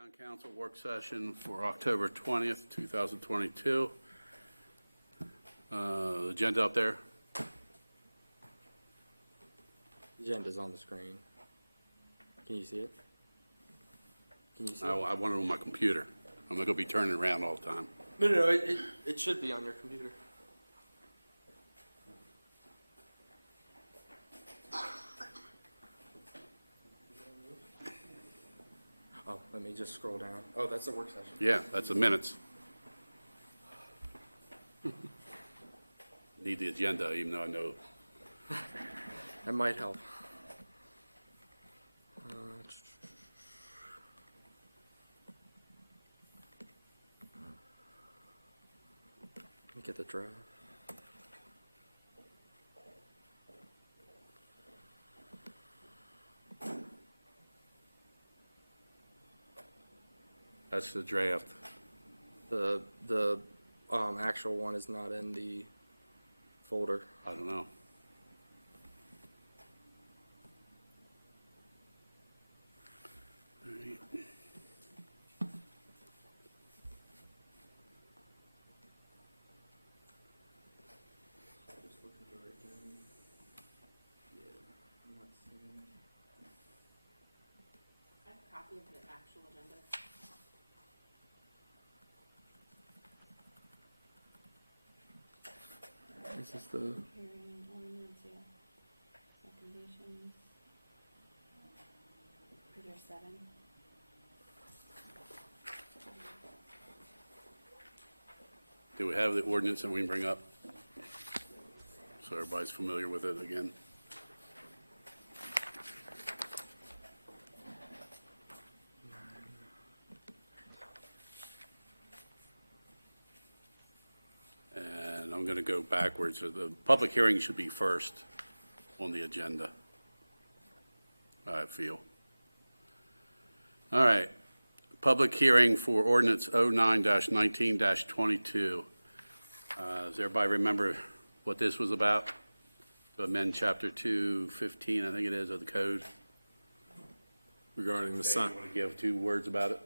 Town Council work session for October 20th, 2022. Agenda up there. Agenda's on the screen. Can you see it? Can you see I it? want it on my computer. I'm not going to be turning around all the time. No, it should be on your computer. Oh, let me just scroll down. Oh, that's the work session. Yeah, that's the minutes. Need the agenda, even though I know. That might help. Let me get the draft. That's the draft. The actual one is not in the folder. I don't know. All right. Just looking through it again. Yeah, I'm not seeing it. I have a copy of the actual agenda. This is the. Hearing ordinance, yeah. Recommendations. Is there 7? Do we have the ordinance that we can bring up? So everybody's familiar with it again. And I'm going to go backwards. So the public hearing should be first on the agenda, I feel. All right. Public hearing for ordinance 09-19-22. Does everybody remember what this was about? To amend chapter 215, I think it is, of the code. Regarding the Okay, sign, you want to give 2 words about it?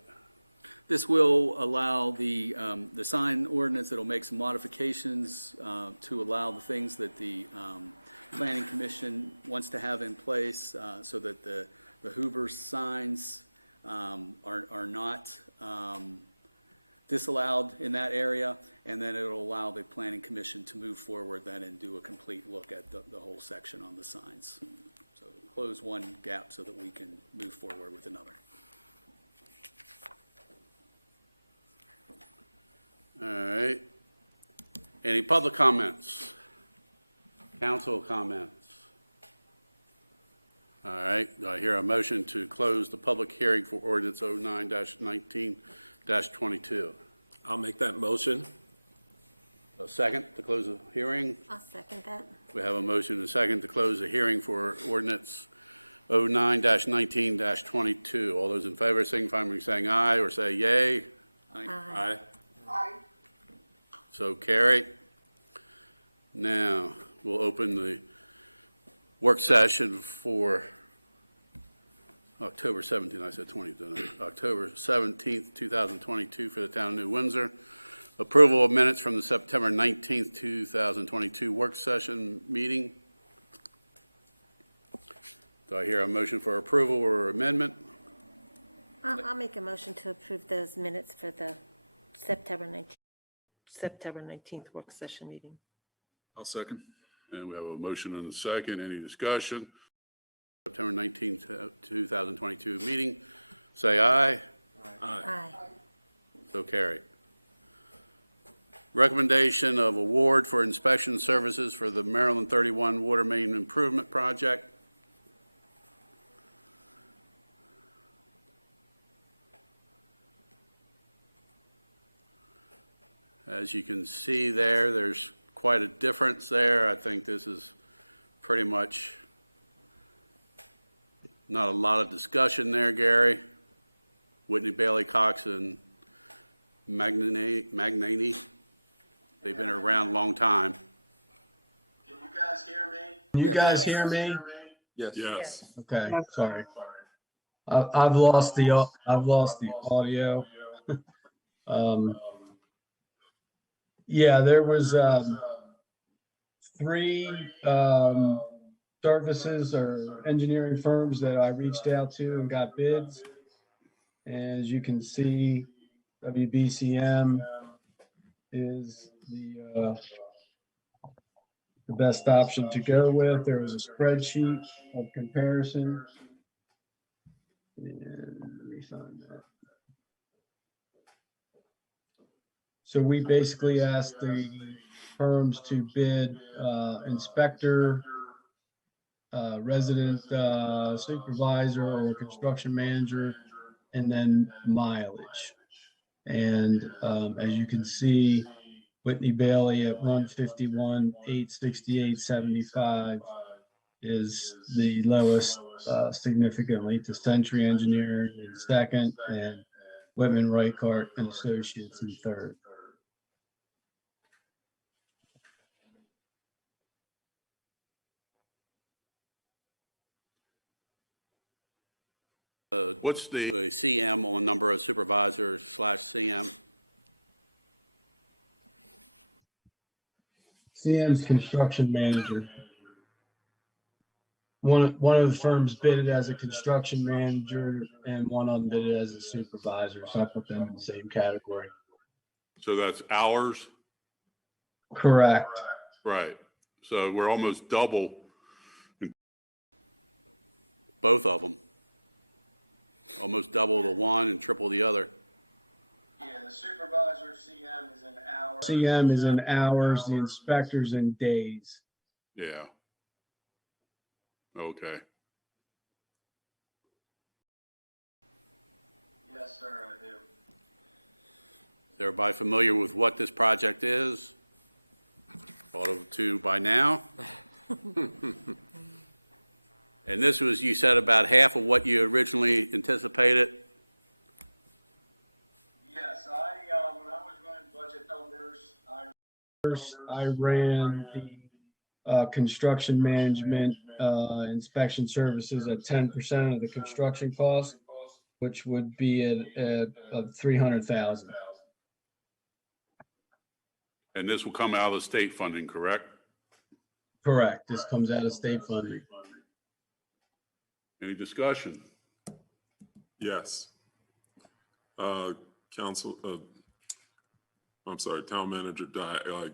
This will allow the sign ordinance, it'll make some modifications to allow the things that the Planning Commission wants to have in place so that the Hoover signs are not disallowed in that area, and then it'll allow the Planning Commission to move forward then and do a complete look at the whole section on the signs. So close one gap so that we can move forward with another. All right. Any public comments? Council comments? All right. Do I hear a motion to close the public hearing for ordinance 09-19-22? I'll make that motion. A second to close the hearing? I'll second that. We have a motion and a second to close the hearing for ordinance 09-19-22. All those in favor signify by saying aye or say yay. Aye. So carry. Now, we'll open the work session for October 17th, I said 20th, didn't I? October 17th, 2022 for the town of New Windsor. Approval of minutes from the September 19th, 2022 work session meeting. Do I hear a motion for approval or amendment? I'll make a motion to approve those minutes for the September 19th work session meeting. I'll second. And we have a motion and a second. Any discussion? September 19th, 2022 meeting. Say aye. Aye. So carry. Recommendation of award for inspection services for the Maryland 31 Water Main Improvement Project. As you can see there, there's quite a difference there. I think this is pretty much not a lot of discussion there, Gary. Whitney Bailey Cox and Magnani. They've been around a long time. Can you guys hear me? Can you Yes. guys Yes. hear me? Yes. Okay, sorry. I've lost the audio. Um, yeah, there was, three, services or engineering firms that I reached out to and got bids. And as you can see, WBCM is the best option to go with. There was a spreadsheet of comparison. And let me find that. So we basically asked the firms to bid inspector, resident supervisor or construction manager, and then mileage. And as you can see, Whitney Bailey at 151, 868, 75 is the lowest significantly, to Century Engineering in second, and Whitman Reichart and Associates in third. What's the CM on number of supervisors / CM? CM's construction manager. One of the firms bid it as a construction manager and one of them bid it as a supervisor. So I put them in the same category. So that's hours? Correct. Right. So we're almost double both of them. Almost double the one and triple the other. Yeah, the supervisor CM is in hours. CM is in hours, the inspector's in days. Yeah. Okay. Yes, sir, I do. Is everybody familiar with what this project is? Thought of two by now. And this was, you said, about half of what you originally anticipated? Yes, when I was running budget numbers, I ran the construction management inspection services at 10% of the construction cost, which would be at $300,000. And this will come out of the state funding, correct? Correct. This comes out of state funding. Any discussion? Yes. I'm sorry, Town Manager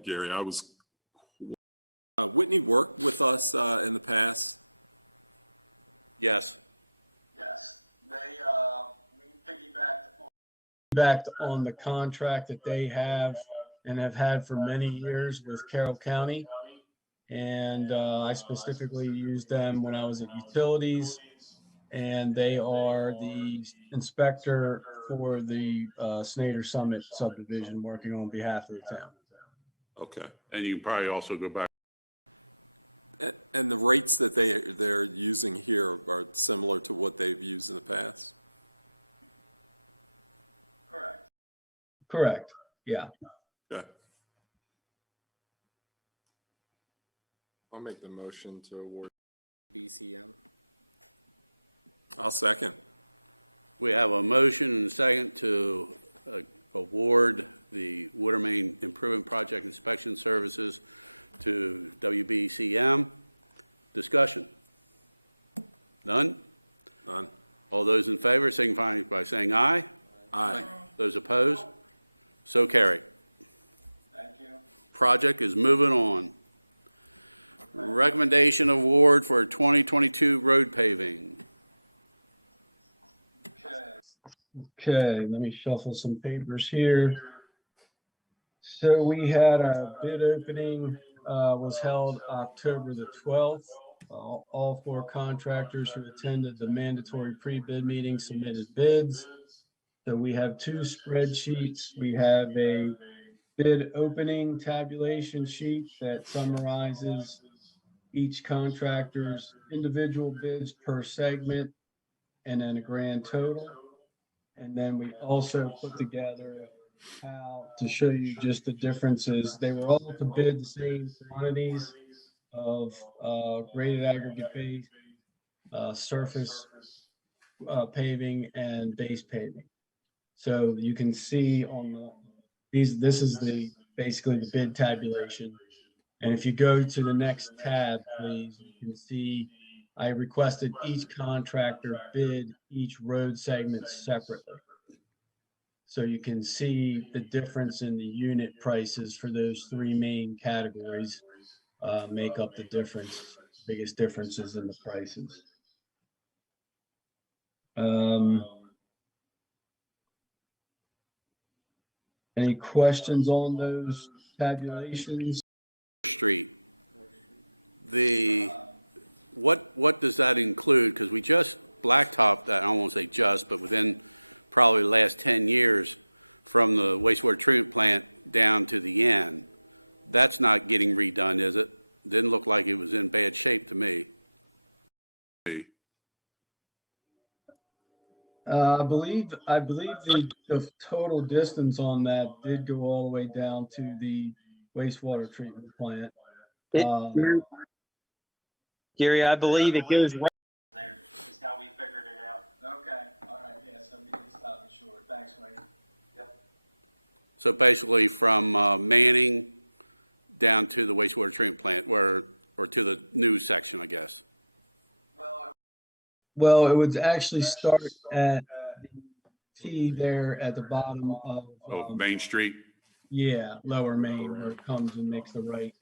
Gary, Whitney worked with us in the past. Yes. Yes, we piggybacked on the contract that they have and have had for many years with Carroll County. And I specifically used them when I was at Utilities, and they are the inspector for the Snyder Summit subdivision, working on behalf of the town. Okay. And you can probably also go back. And the rates that they're using here are similar to what they've used in the past? Correct. Yeah. Okay. I'll make the motion to award BCM. I'll second. We have a motion and a second to award the water main improvement project inspection services to WBCM. Discussion? None? None. All those in favor signify by saying aye. Aye. Those opposed? So carried. Thank you. Project is moving on. Recommendation award for 2022 road paving. Okay, let me shuffle some papers here. So we had our bid opening was held October the 12th. All four contractors who attended the mandatory pre-bid meeting submitted bids. So we have two spreadsheets. We have a bid opening tabulation sheet that summarizes each contractor's individual bids per segment and then a grand total. And then we also put together how to show you just the differences. They were all to bid the same quantities of graded aggregate base, surface paving and base paving. So you can see on this is basically the bid tabulation. And if you go to the next tab, please, you can see I requested each contractor bid each road segment separately. So you can see the difference in the unit prices for those three main categories make up the biggest differences in the prices. Any questions on those tabulations? Street. What does that include? Because we just blacktopped that, I won't say just, but within probably the last 10 years from the wastewater treatment plant down to the end. That's not getting redone, is it? Didn't look like it was in bad shape to me. I believe the total distance on that did go all the way down to the wastewater treatment plant. Gary, I believe it goes right there. Is how we figured it out. Okay, all right, yeah, so we did stop it short. Thanks, Wayne. Yep. So basically from Manning down to the wastewater treatment plant, or to the new section, I guess. Well, it would actually start at the T there at the bottom of Main Street? yeah, Lower Main, where it comes and makes the right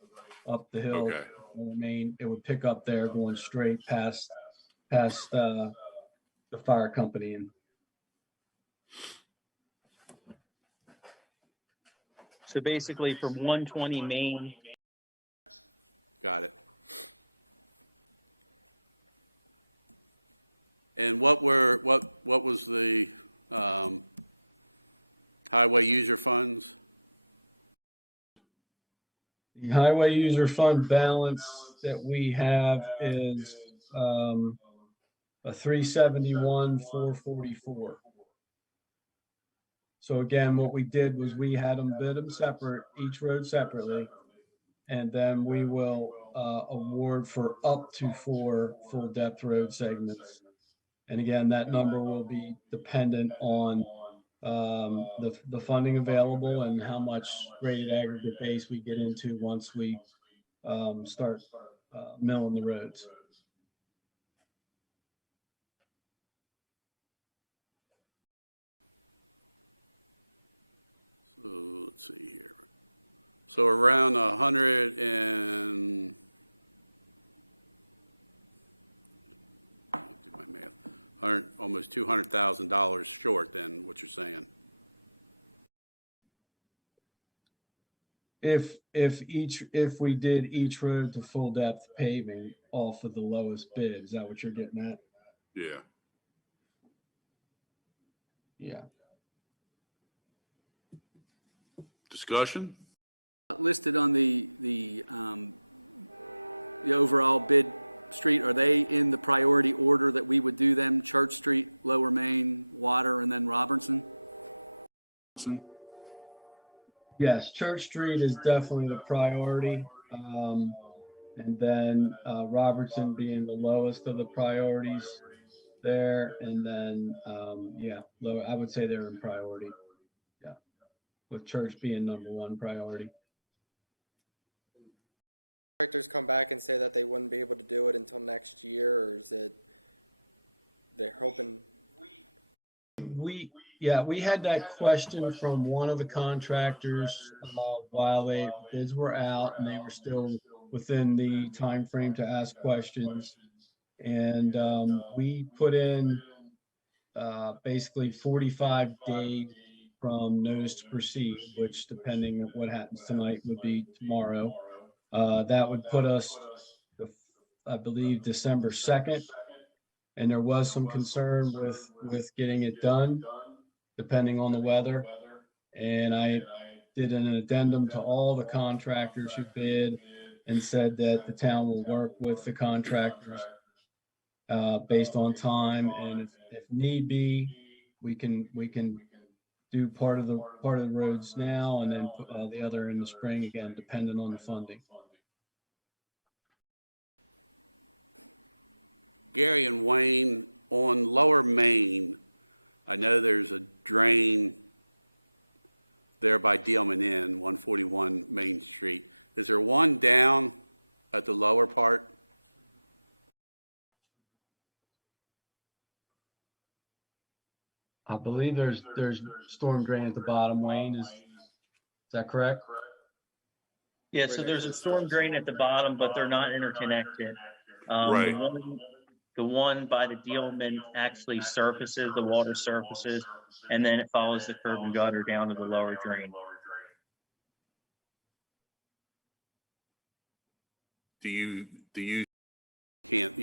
up the hill. Okay. Lower Main, it would pick up there going straight past the fire company. And So basically from 120 Main. Got it. And what was the highway user funds? the highway user fund balance that we have is a 371,444. So again, what we did was we had them bid them separate, each road separately, and then we will award for up to 4 full depth road segments. And again, that number will be dependent on the funding available and how much graded aggregate base we get into once we start milling the roads. So let's see here. So around 100 and do my math. 100, almost $200,000 short than what you're saying. If we did each road to full depth paving off of the lowest bid, is that what you're getting at? Yeah. Yeah. Discussion? Listed on the overall bid street, are they in the priority order that we would do them? Church Street, Lower Main, Water, and then Robertson? Yes, Church Street is definitely the priority. And then Robertson being the lowest of the priorities there. And then, yeah, I would say they're in priority. Yeah, with Church being #1 priority. Contractors come back and say that they wouldn't be able to do it until next year, or is it they're hoping? We had that question from one of the contractors while bids were out and they were still within the time frame to ask questions. And we put in basically 45 days from notice to proceed, which depending on what happens tonight would be tomorrow. That would put us, I believe, December 2nd. And there was some concern with getting it done, depending on the weather. And I did an addendum to all the contractors who bid and said that the town will work with the contractors based on time. And if need be, we can do part of the roads now and then put the other in the spring, again, depending on the funding. Gary and Wayne, on Lower Main, I know there's a drain there by Dealman Inn, 141 Main Street. Is there one down at the lower part? I believe there's storm drain at the bottom, Wayne, is that correct? Yeah, so there's a storm drain at the bottom, but they're not interconnected. Right. The one by the Dealman actually surfaces, the water surfaces, and then it follows the curb and gutter down to the lower drain. Do you you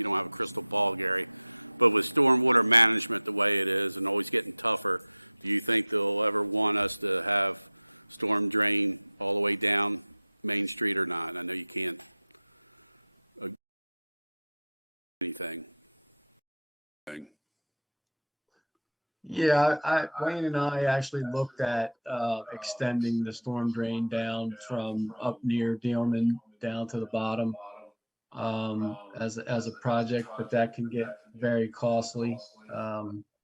don't have a crystal ball, Gary, but with stormwater management the way it is and always getting tougher, do you think they'll ever want us to have storm drain all the way down Main Street or not? I know you can't anything. Yeah, Wayne and I actually looked at extending the storm drain down from up near Dealman down to the bottom as a project, but that can get very costly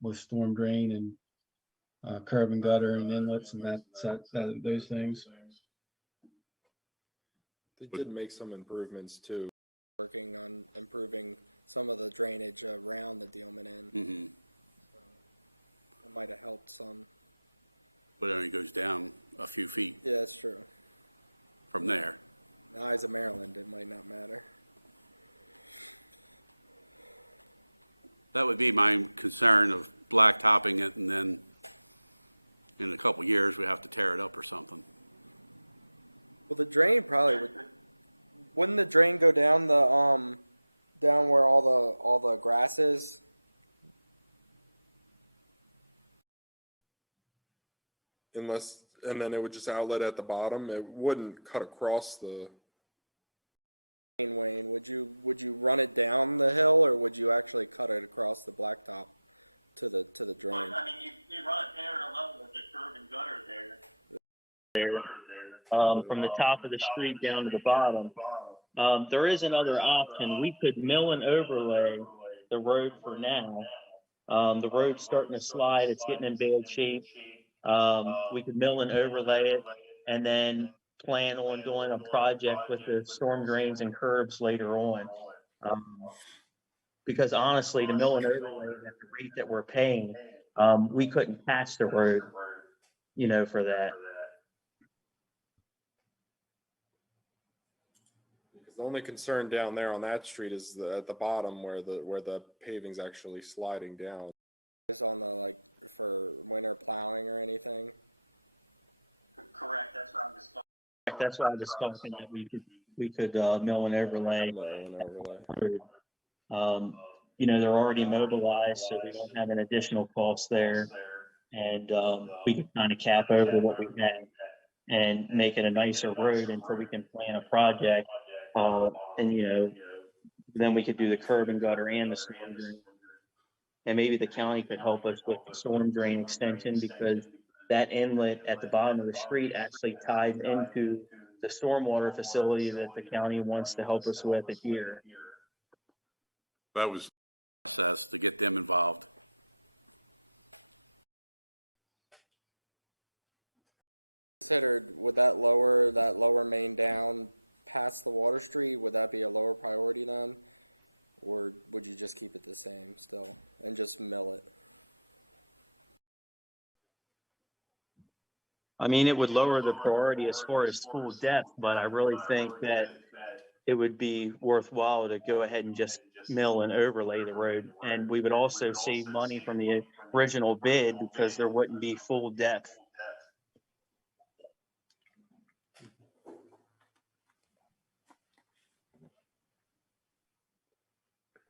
with storm drain and curb and gutter and inlets and those things. They did make some improvements too, working on improving some of the drainage around the Dealman Inn. Mm-hmm. So it might have helped some. But it only goes down a few feet Yeah, that's true. from there. In the eyes of Maryland, it might not matter. That would be my concern of blacktopping it, and then in a couple years, we have to tear it up or something. Well, the drain probably wouldn't the drain go down the down where all the grass is? Unless, and then it would just outlet at the bottom. It wouldn't cut across the. Wayne, would you run it down the hill, or would you actually cut it across the blacktop to the drain? Well, I mean, you run it parallel with the curb and gutter there. From the top of the street down to the bottom. There is another option. We could mill and overlay the road for now. The road's starting to slide. It's getting in bad shape. We could mill and overlay it and then plan on doing a project with the storm drains and curbs later on. Because honestly, the mill and overlay at the rate that we're paying, we couldn't patch the road, for that. Because the only concern down there on that street is at the bottom where the paving's actually sliding down. Is on the for winter plowing or anything? Correct. That's why I was talking that we could mill and overlay. They're already mobilized, so we don't have an additional cost there, and we can kind of cap over what we have and make it a nicer road until we can plan a project. And then we could do the curb and gutter and the storm drain. And maybe the county could help us with the storm drain extension, because that inlet at the bottom of the street actually ties into the stormwater facility that the county wants to help us with here. That was the process to get them involved. Considered, would that lower main down past the water street, would that be a lower priority then? Or would you just keep it the same still and just mill it? I mean, it would lower the priority as far as full depth, but I really think that it would be worthwhile to go ahead and just mill and overlay the road. And we would also save money from the original bid because there wouldn't be full depth.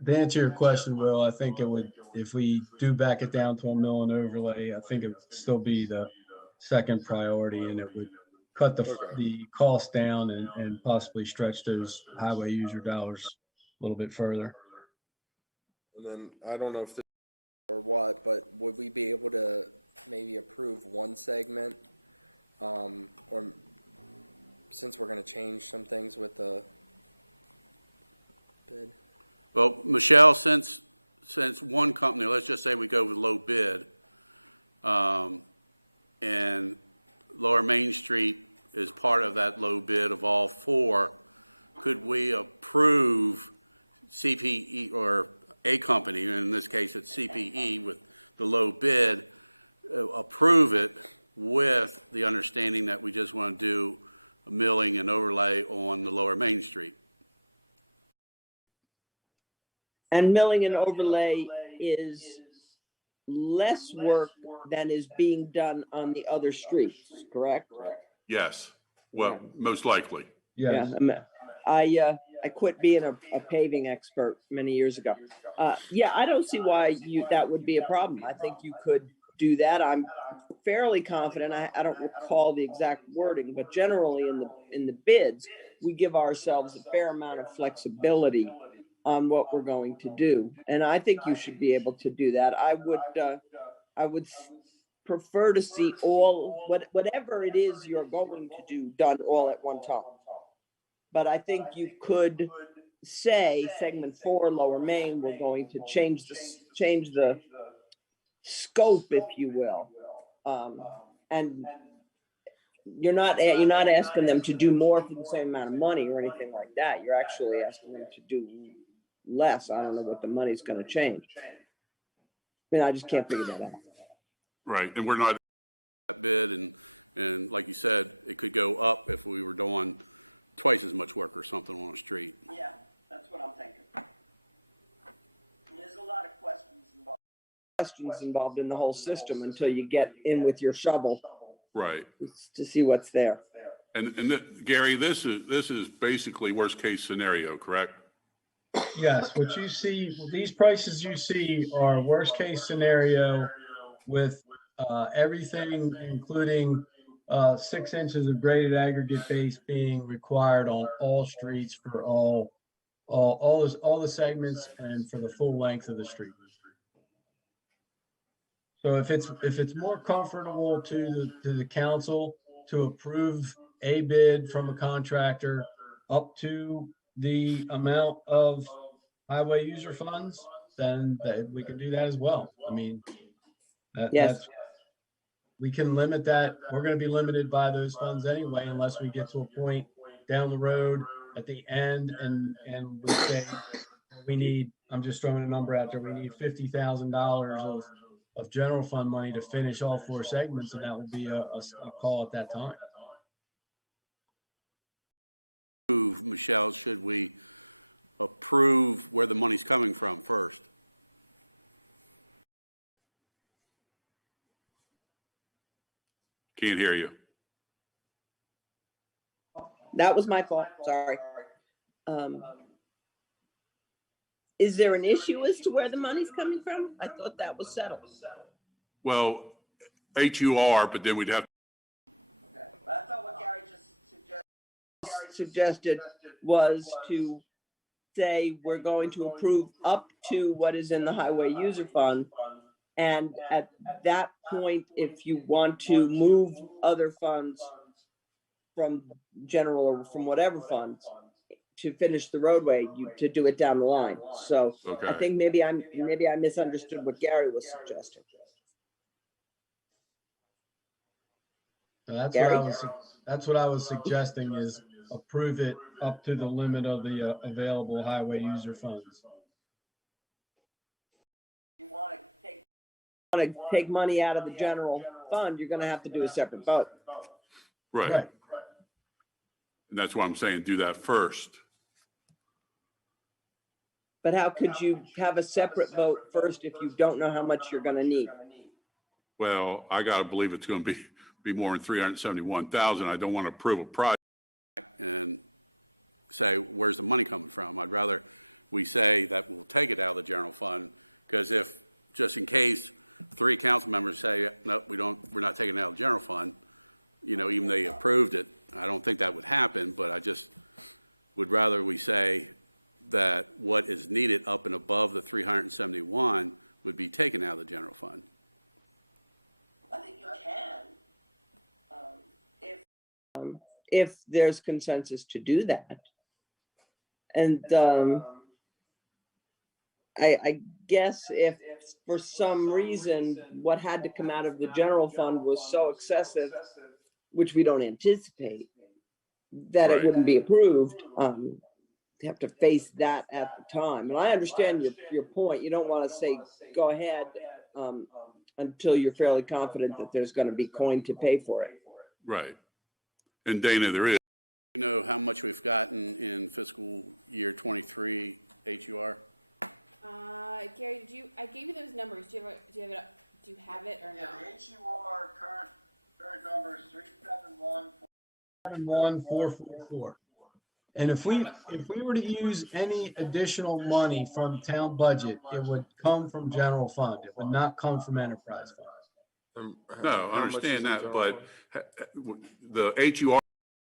To answer your question, Will, I think it would, if we do back it down to a mill and overlay, I think it would still be the second priority, and it would cut the cost down and possibly stretch those highway user dollars a little bit further. And then I don't know if this Or what, but would we be able to maybe approve one segment? Or since we're gonna change some things with the bid? Well, Michelle, since since one company, let's just say we go with low bid, and Lower Main Street is part of that low bid of all four, could we approve CPE, or a company, in this case it's CPE with the low bid, approve it with the understanding that we just want to do a milling and overlay on the Lower Main Street? And milling and overlay is less work than is being done on the other streets, correct? Yes, well, most likely. Yes. I quit being a paving expert many years ago. Yeah, I don't see why that would be a problem. I think you could do that. I'm fairly confident. I don't recall the exact wording, but generally in the bids, we give ourselves a fair amount of flexibility on what we're going to do. And I think you should be able to do that. I would prefer to see whatever it is you're going to do done all at one time. But I think you could say segment 4, Lower Main, we're going to change the scope, if you will. And you're not asking them to do more for the same amount of money or anything like that. You're actually asking them to do less. I don't know what the money's going to change. I mean, I just can't figure that out. Right, and we're not. That bid, and like you said, it could go up if we were doing twice as much work or something on a street. Yeah, that's what I'm thinking. There's a lot of questions involved in the whole system until you get in with your shovel. Right. To see what's there. And Gary, this is basically worst case scenario, correct? Yes, what you see, these prices you see are worst case scenario with everything, including 6 inches of graded aggregate base being required on all streets for all the segments and for the full length of the street. So if it's more comfortable to the council to approve a bid from a contractor up to the amount of highway user funds, then we can do that as well. I mean, Yes. we can limit that. We're going to be limited by those funds anyway, unless we get to a point down the road at the end and we say we need, I'm just throwing a number out there, we need $50,000 of general fund money to finish all 4 segments, and that will be a call at that time. Michelle, should we approve where the money's coming from first? Can't hear you. That was my fault. Sorry. Is there an issue as to where the money's coming from? I thought that was settled. Well, HUR, but then we'd have. Okay. But I thought what Gary just suggested was to say we're going to approve up to what is in the highway user fund. And at that point, if you want to move other funds from general or from whatever funds to finish the roadway, to do it down the line. So Okay. I think maybe I misunderstood what Gary was suggesting. So that's Gary? that's what I was suggesting, is approve it up to the limit of the available highway user funds. You want to take money out of the general fund, you're going to have to do a separate vote. Right. And that's why I'm saying do that first. But how could you have a separate vote first if you don't know how much you're going to need? Well, I got to believe it's going to be more than 371,000. I don't want to approve a project and say, where's the money coming from? I'd rather we say that we'll take it out of the general fund, because if, just in case, 3 council members say, no, we're not taking it out of the general fund, even though they approved it, I don't think that would happen, but I just would rather we say that what is needed up and above the 371 would be taken out of the general fund. I think you can, if there's consensus to do that. And I guess if for some reason what had to come out of the general fund was so excessive, which we don't anticipate, that it Right. wouldn't be approved, have to face that at the time. And I understand your point. You don't want to say, go ahead, until you're fairly confident that there's going to be coin to pay for it. Right. And Dana, there is. You know how much we've gotten in fiscal year 23 HUR? Gary, I gave you those numbers. Do you have it or no? HUR current number is 371. 71444. And if we were to use any additional money from town budget, it would come from general fund. It would not come from enterprise fund. No, I How much is understand in that, general but fund? the HUR,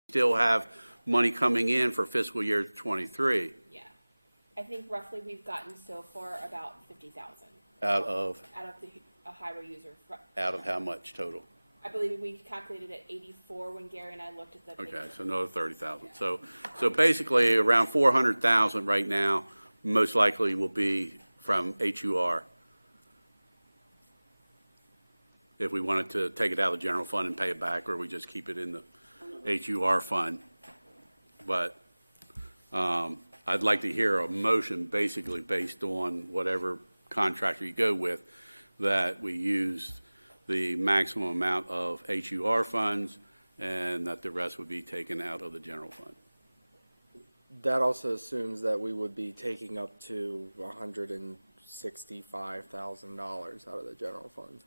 Still have money coming in for fiscal year 23 Yeah. I think roughly we've gotten so far about 50,000 out of a highway user. out of how much total? I believe we calculated at 84 when Gary and I looked at the. Okay, so another 30,000. So basically around 400,000 right now, most likely will be from HUR. If we wanted to take it out of the general fund and pay it back, or we just keep it in the HUR fund. But I'd like to hear a motion basically based on whatever contractor you go with, that we use the maximum amount of HUR funds and that the rest would be taken out of the general fund. That also assumes that we would be taking up to $165,000 out of the general fund.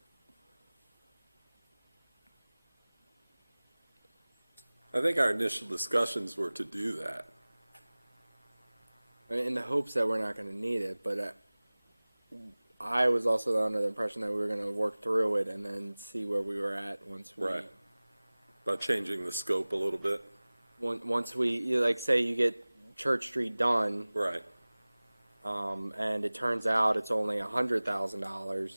I think our initial discussions were to do that. In the hopes that we're not going to need it, but I was also under the impression that we were going to work through it and then see where we were at once we. Right. By changing the scope a little bit. Once we, like, say you get Church Street done. Right. And it turns out it's only $100,000.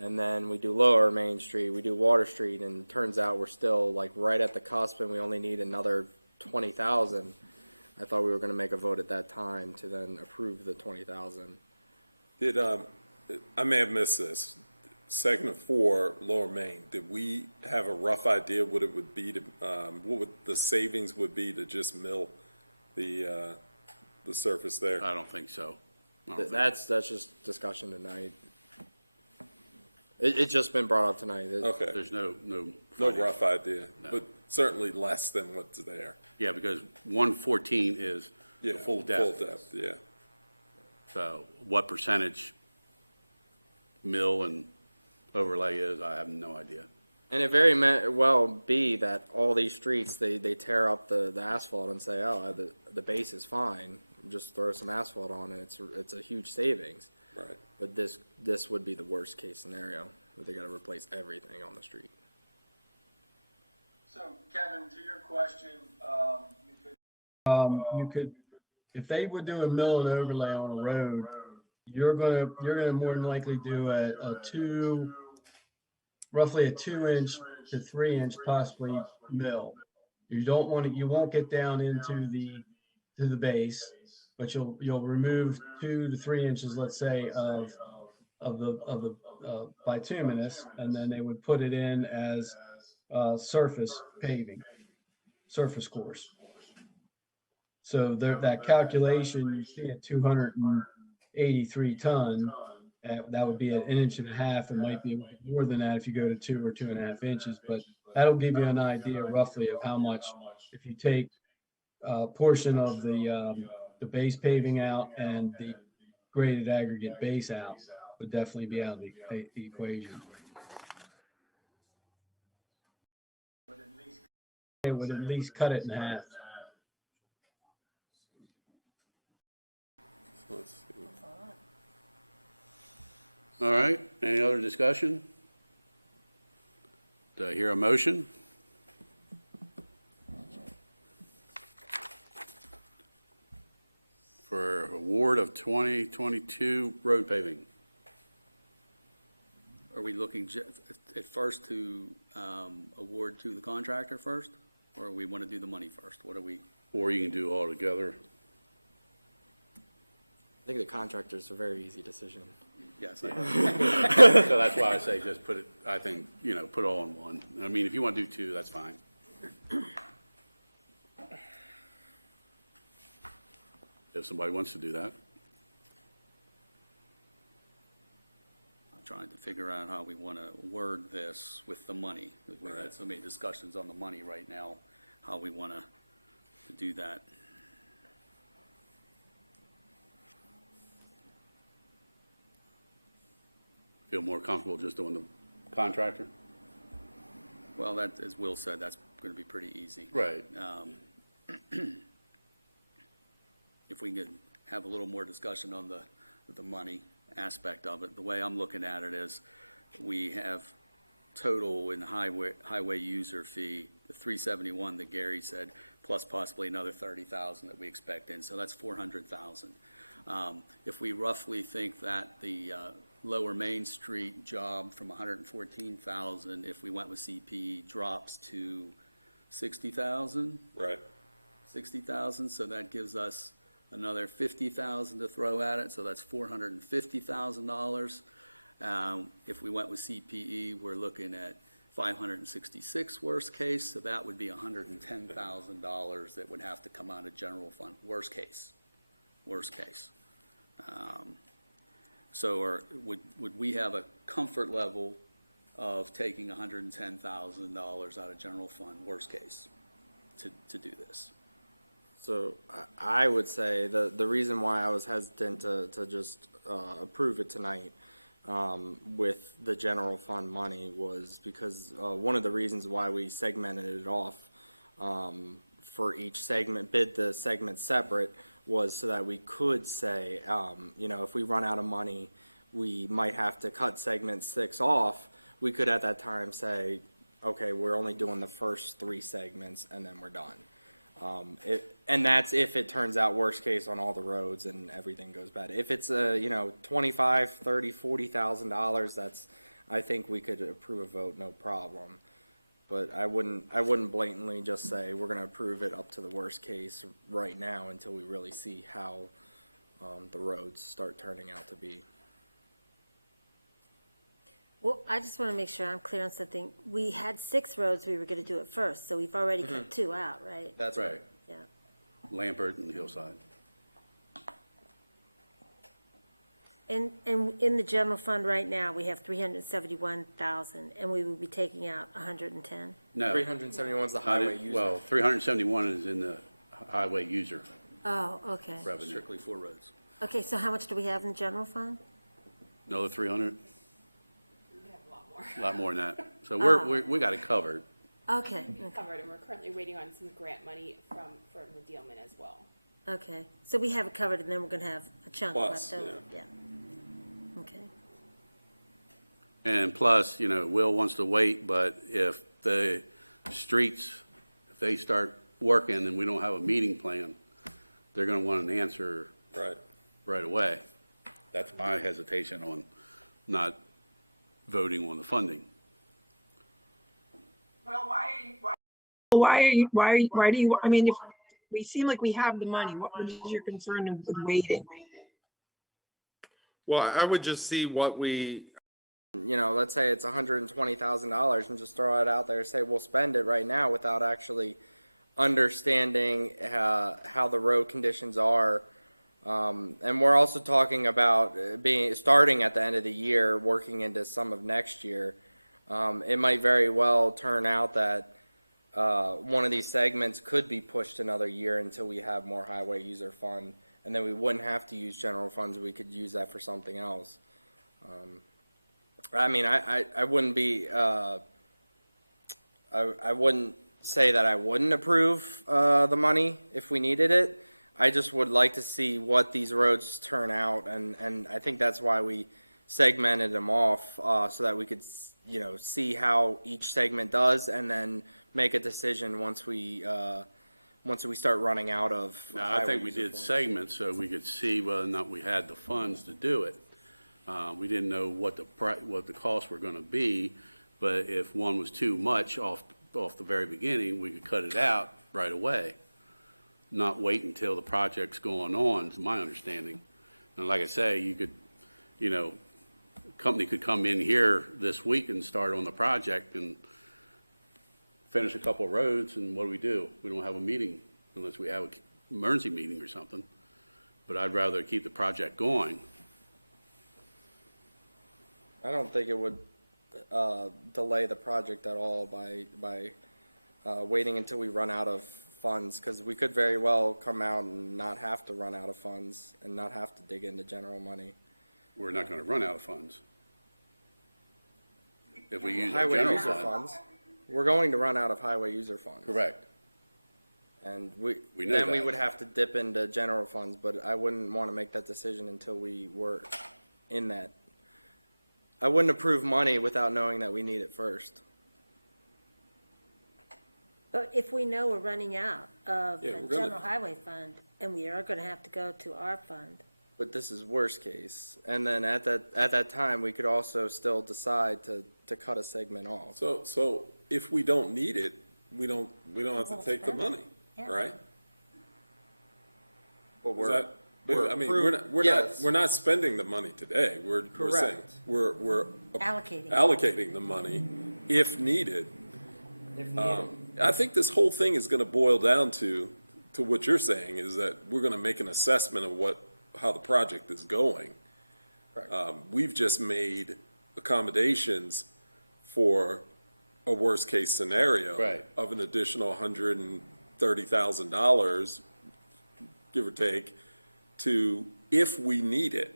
And then we do Lower Main Street, we do Water Street, and it turns out we're still like right at the cusp and we only need another 20,000. I thought we were going to make a vote at that time to then approve the 20,000. Did, I may have missed this. Segment 4, Lower Main, did we have a rough idea what it would be to, what would the savings would be to just mill the surface there? I don't think so. That's just discussion tonight. It's just been brought up tonight. Okay. There's no rough idea, No. but certainly less than what's there. Yeah, because 114 is the full depth. Full depth, yeah. So what percentage mill and overlay is, I have no idea. And it very well be that all these streets, they tear up the asphalt and say, oh, the base is fine. Just throw some asphalt on it. It's a huge savings. Right. But this would be the worst case scenario, where they got to replace everything on the street. So Kevin, to your question, You could, if they would do a mill and overlay on a road, you're gonna more than likely do roughly a 2-inch to 3-inch possibly mill. You won't get down into the base, but you'll remove 2 to 3 inches, let's say, of the bituminous, and then they would put it in as surface paving, surface course. So that calculation, you see at 283 ton, that would be an inch and a half. It might be more than that if you go to 2 or 2.5 inches, but that'll give you an idea roughly of how much, if you take a portion of the base paving out and the graded aggregate base out, would definitely be out of the equation. It would at least cut it in half. Let's see. All right, any other discussion? Do I hear a motion? For award of 2022 road paving. Are we looking at first to award to the contractor first, or we want to do the money first? What are we? Or you can do all together. think the contractor's a very easy decision. Yes. So that's why I say just put it, I think, you know, put all in one. I mean, if you want to do two, that's fine. If somebody wants to do that. I'm trying to figure out how we want to word this with the money. We've had so many discussions on the money right now, how we want to do that. Feel more comfortable just doing the contractor? Well, that, as Will said, that's going to be pretty easy. Right. If we could have a little more discussion on the money aspect of it, the way I'm looking at it is we have total in highway user fee, the 371 that Gary said, plus possibly another 30,000 that we expect in, so that's 400,000. If we roughly think that the Lower Main Street job from 114,000, if we went with CP, drops to 60,000. Right. 60,000, so that gives us another 50,000 to throw at it, so that's $450,000. If we went with CPE, we're looking at 566 worst case, so that would be $110,000 that would have to come out of general fund, worst case. So would we have a comfort level of taking $110,000 out of general fund, worst case, to do this? So I would say the reason why I was hesitant to just approve it tonight with the general fund money was because one of the reasons why we segmented it off for each segment, bid the segment separate, was so that we could say, you know, if we run out of money, we might have to cut segment 6 off. We could at that time say, okay, we're only doing the first 3 segments and then we're done. And that's if it turns out worst case on all the roads and everything goes bad. If it's you know, $25,000, $30,000, $40,000, that's, I think we could approve a vote, no problem. But I wouldn't blatantly just say we're going to approve it up to the worst case right now until we really see how the roads start turning out to be. Well, I just want to make sure I'm clear on something. We had 6 roads we were going to do it first, so we've already cut 2 out, right? That's right. Yeah. Lampert and Hillside. And in the general fund right now, we have 371,000, and we will be taking out 110? No. 371 is the highway user. Well, 371 is in the highway user Oh, okay. revenue. Strictly for roads. Okay, so how much do we have in the general fund? Another 300? We have a lot more. A lot more than that. So we got it covered. Okay, Covered, and we're currently waiting on some grant money from the dealman as well. okay. So we have it covered, and then we're going to have a chunk Plus, left over. Yeah. Okay. And plus, you know, Will wants to wait, but if the streets, if they start working and we don't have a meeting plan, they're going to want an answer right away. That's my hesitation on not voting on the funding. Well, why do you, I mean, if we seem like we have the money, what is your concern with waiting? Well, I would just see what we, you know, let's say it's $120,000 and just throw it out there and say we'll spend it right now without actually understanding how the road conditions are. And we're also talking about starting at the end of the year, working into some of next year. It might very well turn out that one of these segments could be pushed another year until we have more highway user fund, and then we wouldn't have to use general funds. We could use that for something else. I mean, I wouldn't be, I wouldn't say that I wouldn't approve the money if we needed it. I just would like to see what these roads turn out, and I think that's why we segmented them off so that we could, you know, see how each segment does, and then make a decision once we start running out of. Now, I think we did segments so we could see whether or not we had the funds to do it. We didn't know what the costs were going to be, but if one was too much off the very beginning, we could cut it out right away, not wait until the project's going on, to my understanding. And like I say, you could, you know, company could come in here this week and start on the project and finish a couple of roads, and what do? We don't have a meeting unless we have an emergency meeting or something. But I'd rather keep the project going. I don't think it would delay the project at all by waiting until we run out of funds, because we could very well come out and not have to run out of funds and not have to dig into general money. We're not going to run out of funds. If we use our Highway general user fund. funds. We're going to run out of highway user funds. Correct. And We know then we that. would have to dip into general funds, but I wouldn't want to make that decision until we were in that. I wouldn't approve money without knowing that we need it first. But if we know we're running out of Yeah, the we're gonna- general highway fund, and we are gonna have to go to our fund, But this is worst case. And then at that time, we could also still decide to cut a segment off. So if we don't need it, we don't have to Won't take the spend it. money, Yeah. right? But Is that, I mean, yes. we're not spending the money today. We're saying, Correct. we're allocating. allocating the money if needed. If needed. I think this whole thing is gonna boil down to what you're saying, is that we're gonna make an assessment of how the project is going. Correct. We've just made accommodations for a worst-case scenario Right. of an additional $130,000, give or take, to if we need it.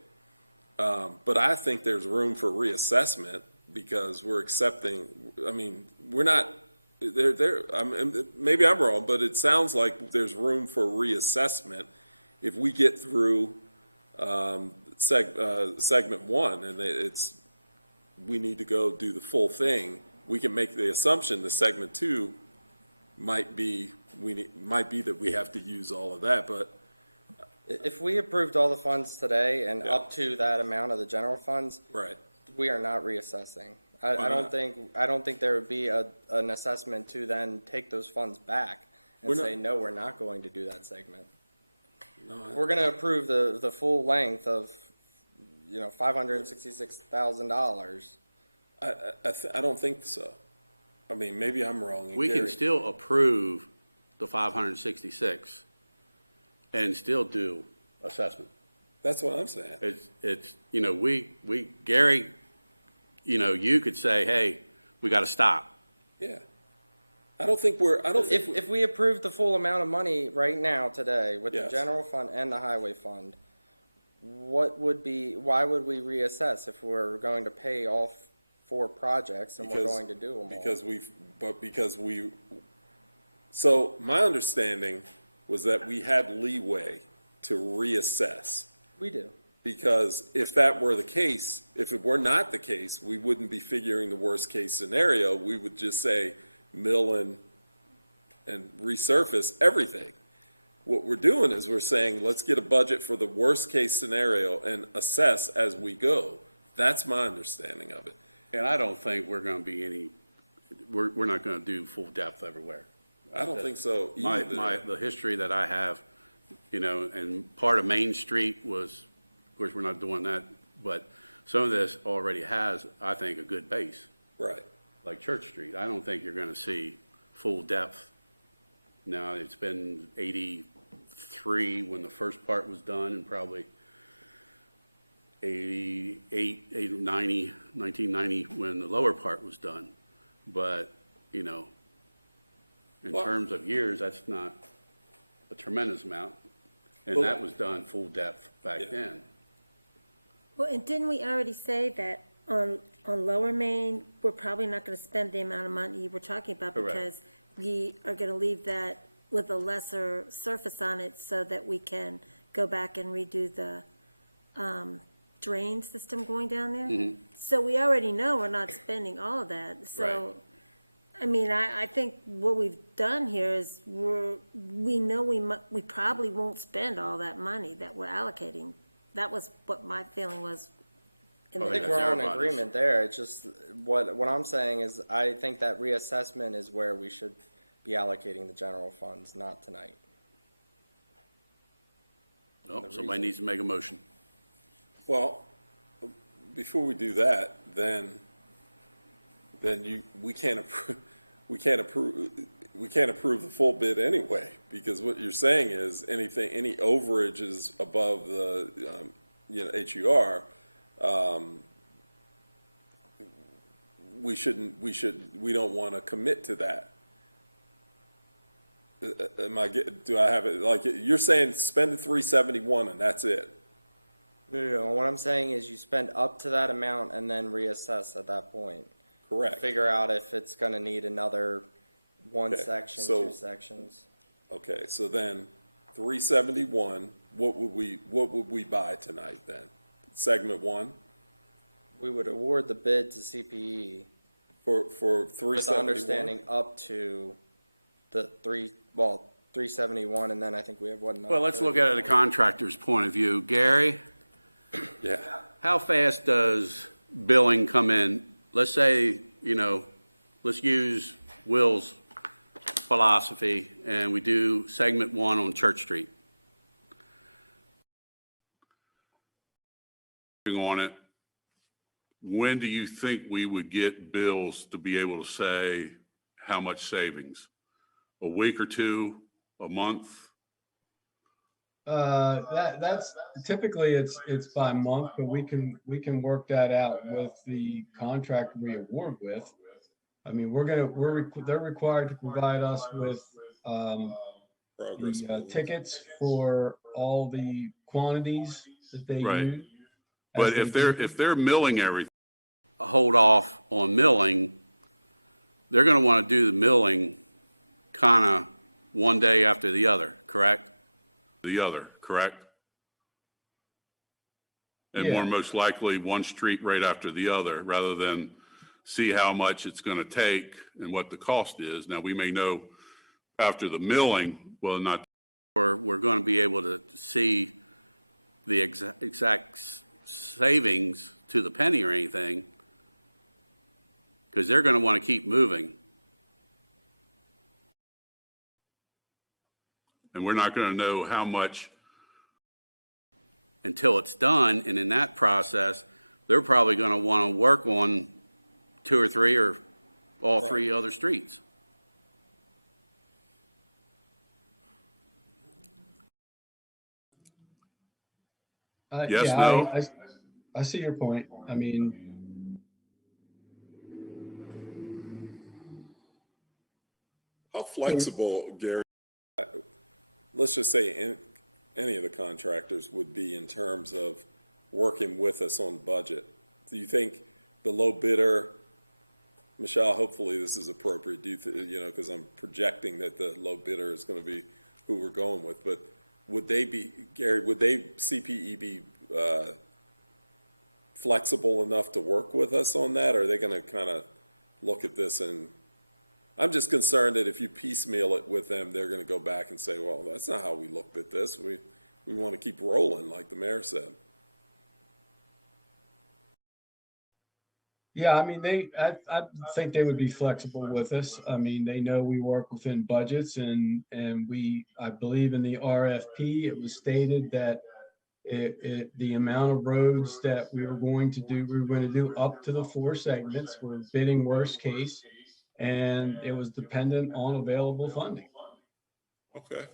But I think there's room for reassessment because we're accepting, I mean, we're not, maybe I'm wrong, but it sounds like there's room for reassessment if we get through segment one and we need to go do the full thing. We can make the assumption that segment two might be that we have to use all of that, but If we approved all the funds today and Yeah. up to that amount of the general funds, right. we are not reassessing. Why I not? don't think there would be an assessment to then take those funds back and We're not- say, no, we're not going to do that segment. No, We're gonna approve the full length of, $566,000. I don't think so. I mean, maybe I'm wrong. and We can Gary- still approve the 566 and still do assessment. That's what I'm saying. It's, Gary, you could say, hey, we got to stop. Yeah. I don't think we're. If we approve the full amount of money right now today with the Yes. general fund and the highway fund, why would we reassess if we're going to pay all 4 projects and we're going to do them all? So my understanding was that we had leeway to reassess. We do. Because if that were the case, if it were not the case, we wouldn't be figuring the worst case scenario. We would just say mill and resurface everything. What we're doing is we're saying, let's get a budget for the worst case scenario and assess as we go. That's my understanding of it. And I don't think we're going to be we're not going to do full depth everywhere. I don't think so either. The history that I have, and part of Main Street was, of course, we're not doing that, but some of this already has, I think, a good base. Right. Like Church Street. I don't think you're going to see full depth. Now, it's been 83 when the first part was done, and probably 88, 90, 1990 when the lower part was done. But, in terms of years, that's not a tremendous amount. And that was done full depth back then. Well, and didn't we already say that on Lower Main, we're probably not gonna spend the amount of money we're talking about Correct. because we are gonna leave that with a lesser surface on it so that we can go back and redo the drain system going down there? Mm-hmm. So we already know we're not spending all of that, so, I mean, I think what we've done here is we know we probably won't spend all that money that we're allocating. That was what my feeling was. I think we're all in agreement there. It's just, what I'm saying is, I think that reassessment is where we should be allocating the general funds, not tonight. Oh, somebody needs to make a motion. Well, before we do that, then we can't approve, we can't approve the full bid anyway, because what you're saying is any overages above the, HUR, we don't want to commit to that. Do I have it, like, you're saying spend the 371 and that's it? No, what I'm saying is you spend up to that amount and then reassess at that point. Correct. Figure out if it's gonna need another one Okay, section, so- 2 sections. Okay, so then 371, what would we buy tonight then? Segment 1 We would award the bid to CPE for with the 371? understanding up to the 371, and then I think we have one. Well, let's look at it at a contractor's point of view. Gary, Yeah. how fast does billing come in? Let's say, let's use Will's philosophy, and we do segment 1 on Church Street. On it, when do you think we would get bills to be able to say how much savings? A week or two, a month? That's typically it's by month, but we can work that out with the contract we award with. I mean, they're required to provide us with Progress the bills. tickets for all the quantities that they Right. use. But as they do. if they're milling everything, Hold off on milling, they're going to want to do the milling kind of one day after the other, correct? correct? And Yeah. more most likely, one street right after the other, rather than see how much it's going to take and what the cost is. Now, we may know after the milling, well, not, We're going to be able to see the exact savings to the penny or anything, because they're going to want to keep moving. and we're not going to know how much. Until it's done, and in that process, they're probably going to want to work on 2 or 3 or all 3 other streets. Yes, Yeah, no? I see your point. I mean, How flexible, Gary, let's just say any of the contractors would be in terms of working with us on budget? Do you think the low bidder, Michelle, hopefully this is appropriate, because I'm projecting that the low bidder is going to be who we're going with, but would they be, Gary, CPE be flexible enough to work with us on that? Or are they going to kind of look at this and, I'm just concerned that if you piecemeal it with them, they're going to go back and say, well, that's not how we looked at this. We want to keep rolling, like the mayor said. yeah, I mean, I think they would be flexible with us. I mean, they know we work within budgets and I believe in the RFP, it was stated that the amount of roads that we were going to do up to the 4 segments. We're bidding worst case, and it was dependent on available funding. Okay.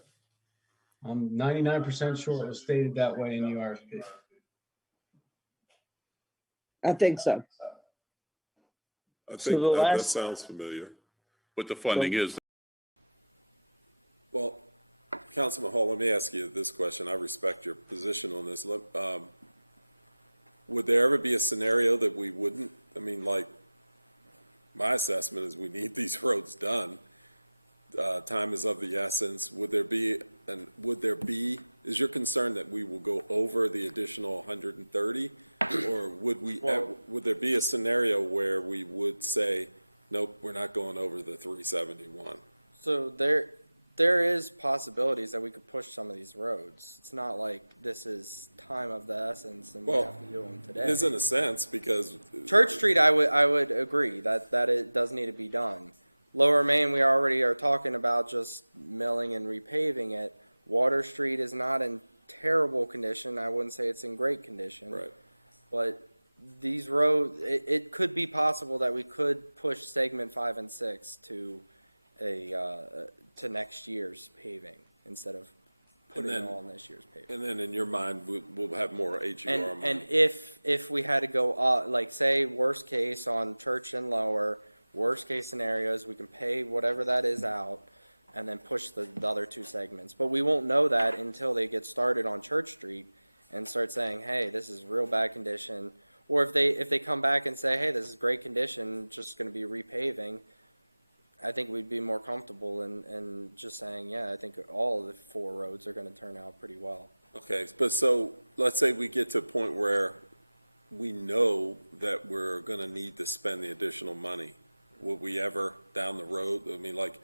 I'm 99% sure it was stated that way in the RFP. I think so. I So think the that last- sounds familiar. What the funding is. Well, Councilman Hall, let me ask you this question. I respect your position on this. Would there ever be a scenario that we wouldn't? I mean, like, my assessment is we need these roads done. Time is of the essence. Is your concern that we will go over the additional 130? Or would there be a scenario where we would say, nope, we're not going over the 371? So there is possibilities that we could push some of these roads. It's not like this is time of the essence and we Well, have to do them today. It is in a sense, because Church Street, I would agree that it does need to be done. Lower Main, we already are talking about just milling and repaving it. Water Street is not terrible condition. I wouldn't say it's in great condition. Right. But these roads, it could be possible that we could push segment 5 and 6 to to next year's paving instead of putting it all in this year's paving. And then in your mind, we'll have more HUR money. And if we had to go, like say worst case on Church and Lower, worst case scenarios, we can pay whatever that is out and then push the other two segments. But we won't know that until they get started on Church Street and start saying, hey, this is real bad condition. Or if they come back and say, hey, this is great condition, just gonna be repaving, I think we'd be more comfortable in just saying, yeah, I think all of the 4 roads are gonna turn out pretty well. Okay, but so let's say we get to a point where we know that we're gonna need to spend the additional money. Would we ever down the road? I mean, like,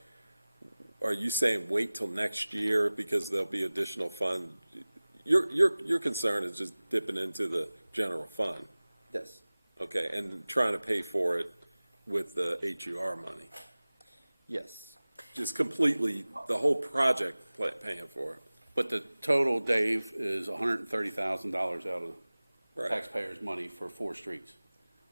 are you saying wait till next year because there'll be additional fund? Your concern is just dipping into the general fund. Yes. Okay, and trying to pay for it with the HUR money. Yes. Just completely, the whole project paying for it. But the total, Dave, is $130,000 out of Right. taxpayers' money for 4 streets.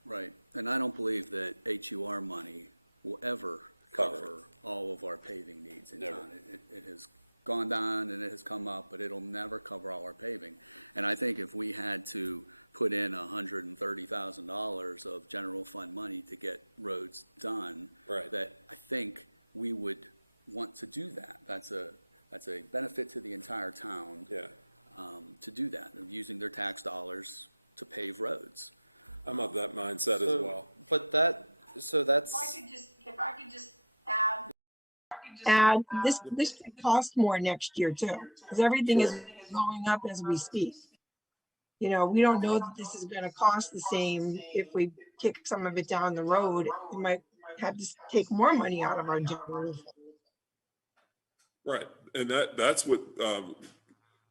Right, and I don't believe that HUR money will ever cover all of our paving needs in Never. town. It has gone down and it has come up, but it'll never cover all our paving. And I think if we had to put in $130,000 of general fund money to get roads done, Right. that I think we would want to do that. That's a benefit to the entire town. Yeah. To do that, of using their tax dollars to pave roads. I'm of that mindset as well. But that's. If I could just add, this could cost more next year too, because everything is going up as we speak. You know, we don't know that this is gonna cost the same if we kick some of it down the road. We might have to take more money out of our general. Right, and that's what,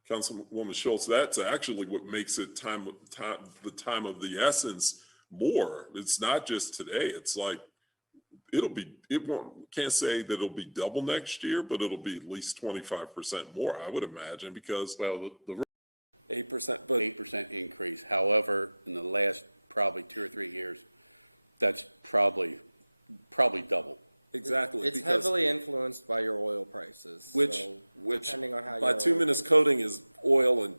Councilwoman Schultz, that's actually what makes it the time of the essence more. It's not just today, it's like, can't say that it'll be double next year, but it'll be at least 25% more, I would imagine, because. Well, the 8%, but 8% increase. However, in the last probably 2 or 3 years, that's probably double. exactly. It's because heavily influenced by your oil prices. Which depending on how your bituminous coating is oil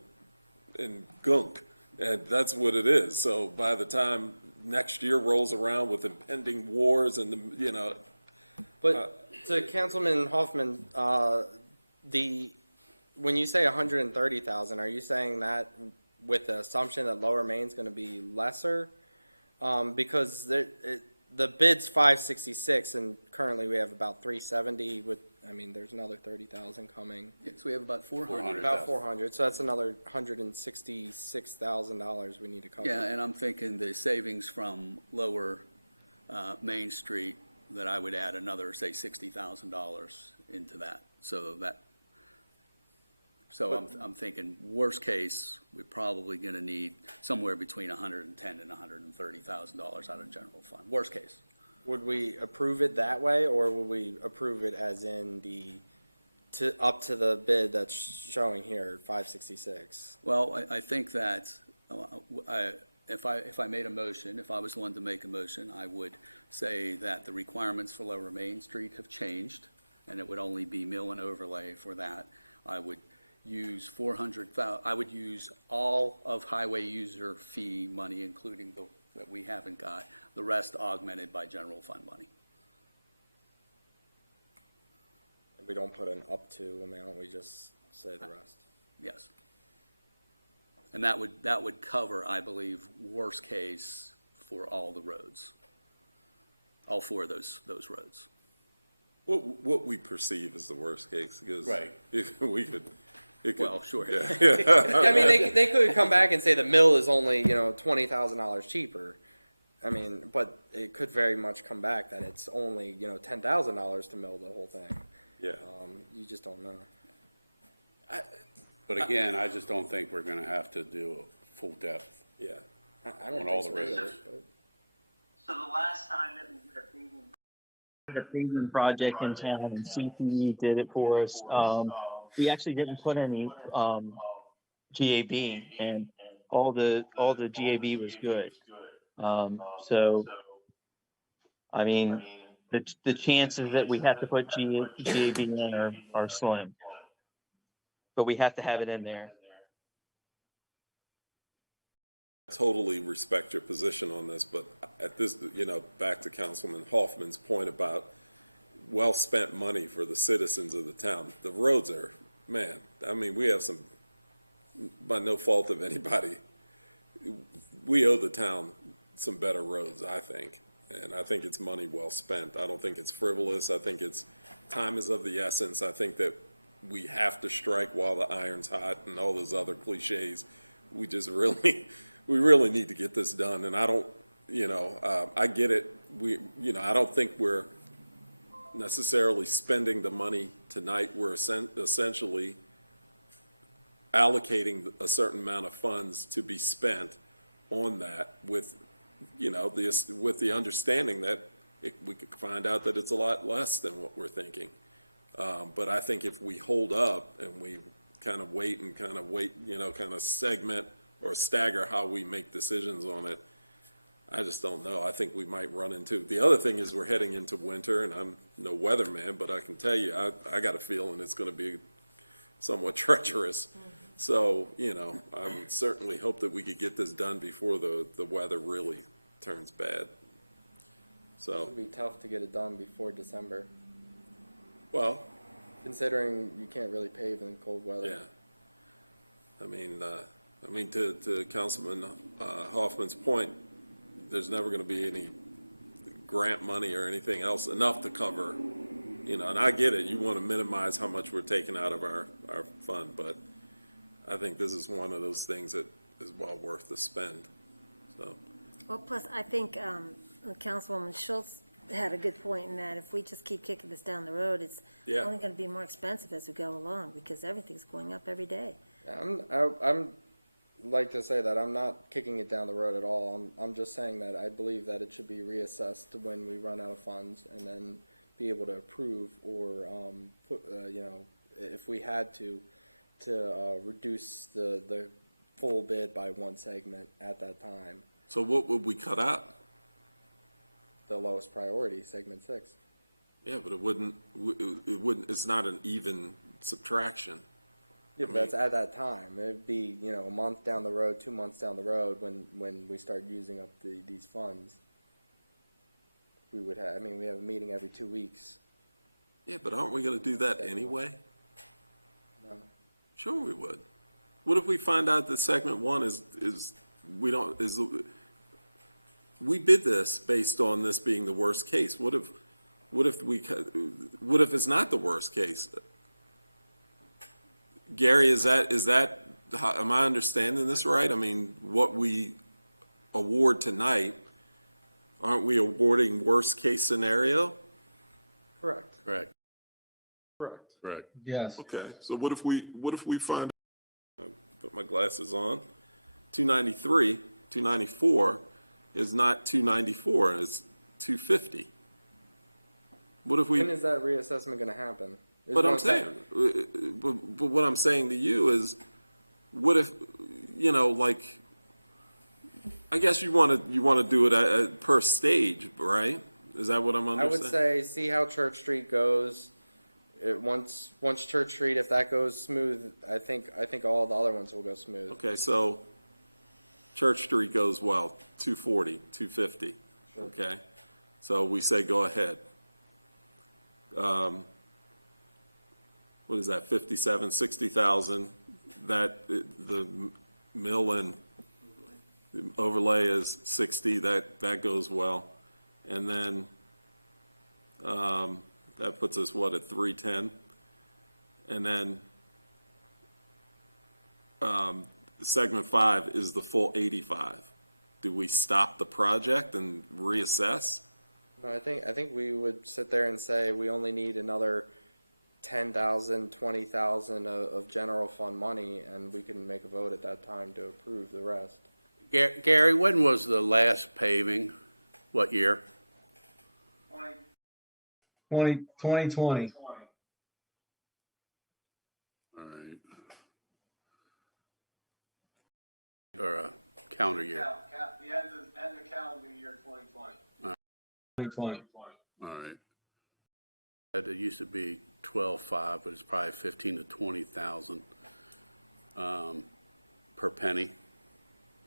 and gunk, and that's what it is. So by the time next year rolls around with impending wars and But to Councilman Hoffman, when you say 130,000, are you saying that with the assumption that Lower Main's going to be lesser? Because the bid's 566, and currently we have about 370. There's another 30,000 coming. So we have about 400. About 400. So that's another $166,000 we need to cover. Yeah, and I'm thinking the savings from Lower Main Street, that I would add another, say, $60,000 into that. I'm thinking worst case, we're probably going to need somewhere between $110,000 and $130,000 out of general fund. Worst case. Would we approve it that way, or would we approve it as in up to the bid that's showing here, 566? Well, I think that if I made a motion, if I was the one to make a motion, I would say that the requirements for Lower Main Street have changed, and it would only be mill and overlay for that. I would use I would use all of highway user fee money, including that we haven't got, the rest augmented by general fund money. We don't put an up to amount, we just say the rest. Yes. And that would cover, I believe, worst case for all the roads, all 4 of those roads. what we perceive as the worst case, because Right. Well, sure. Yeah. I mean, they could come back and say the mill is only, $20,000 cheaper. I mean, but it could very much come back that it's only, $10,000 to mill the whole thing. Yeah. You just don't know. But again, I just don't think we're going to have to do a full depth. Yeah. I don't On think all so the roads. either, but- So the last time that we did a paving The paving project in town, and CPE did it for us. We actually didn't put any GAB, and all the GAB was good. So, I mean, the chances that we have to put GAB in are slim, but we have to have it in there. Totally respect your position on this, but at this, back to Councilman Hoffman's point about well-spent money for the citizens of the town. The roads are, man, I mean, we have some, by no fault of anybody, we owe the town some better roads, I think. And I think it's money well spent. I don't think it's frivolous. I think it's time is of the essence. I think that we have to strike while the iron's hot and all those other cliches. We just really, we really need to get this done. And I don't, I get it. I don't think we're necessarily spending the money tonight. We're essentially allocating a certain amount of funds to be spent on that with, with the understanding that we could find out that it's a lot less than what we're thinking. But I think if we hold up and we kind of wait, kind of segment or stagger how we make decisions on it, I just don't know. I think we might run into, the other thing is we're heading into winter, and I'm no weatherman, but I can tell you, I got a feeling it's going to be somewhat treacherous. So, I would certainly hope that we could get this done before the weather really turns bad. So It would be tough to get it done before December, well, considering you can't really pave in cold weather. yeah. I mean, to Councilman Hoffman's point, there's never going to be any grant money or anything else enough to cover, and I get it. You want to minimize how much we're taking out of our fund, but I think this is one of those things that is well worth the spend. So. Well, plus, I think Councilwoman Schultz had a good point in that if we just keep kicking this down the road, it's only going to be more expensive as we go along because everything's going up every day. I'm like to say that I'm not kicking it down the road at all. I'm just saying that I believe that it should be reassessed when we run out of funds and then be able to approve or, if we had to reduce the full bid by one segment at that time. So what would we cut out? The lowest priority, segment 6. Yeah, but it wouldn't, it's not an even subtraction. Yeah, but that's at that time. It'd be, a month down the road, 2 months down the road when we start using up these funds. We would have, we have a meeting every 2 weeks. Yeah, but aren't we going to do that anyway? No. Sure we would. What if we find out that segment 1 we did this based on this being the worst case? What if it's not the worst case? Gary, is that am I understanding this right? What we award tonight, aren't we awarding worst case scenario? Correct. Correct. Correct. Yes. Okay, so what if we find, put my glasses on, 293, 294 is not 294, it's 250. What if we? When is that reassessment going to happen? But I'm saying, but what I'm saying to you is, what if, I guess you want to do it per stage, right? Is that what I'm understanding? I would say see how Church Street goes. Once Church Street, if that goes smooth, I think all the other ones will go smooth. Okay, so Church Street goes well, 240, 250. Sure. Okay, so we say go ahead. What is that, 57, 60,000, that the mill and overlay is 60, that goes well. And then that puts us, at 310? And then segment 5 is the full 85. Do we stop the project and reassess? No, I think we would sit there and say we only need another 10,000, 20,000 of general fund money, and we can make a vote at that time to approve the rest. Gary, when was the last paving? What year? 2020. All right. or a calendar year? The end of calendar year 2020. 2020. All right. It used to be 12.5, but it's probably 15 to 20,000 per penny.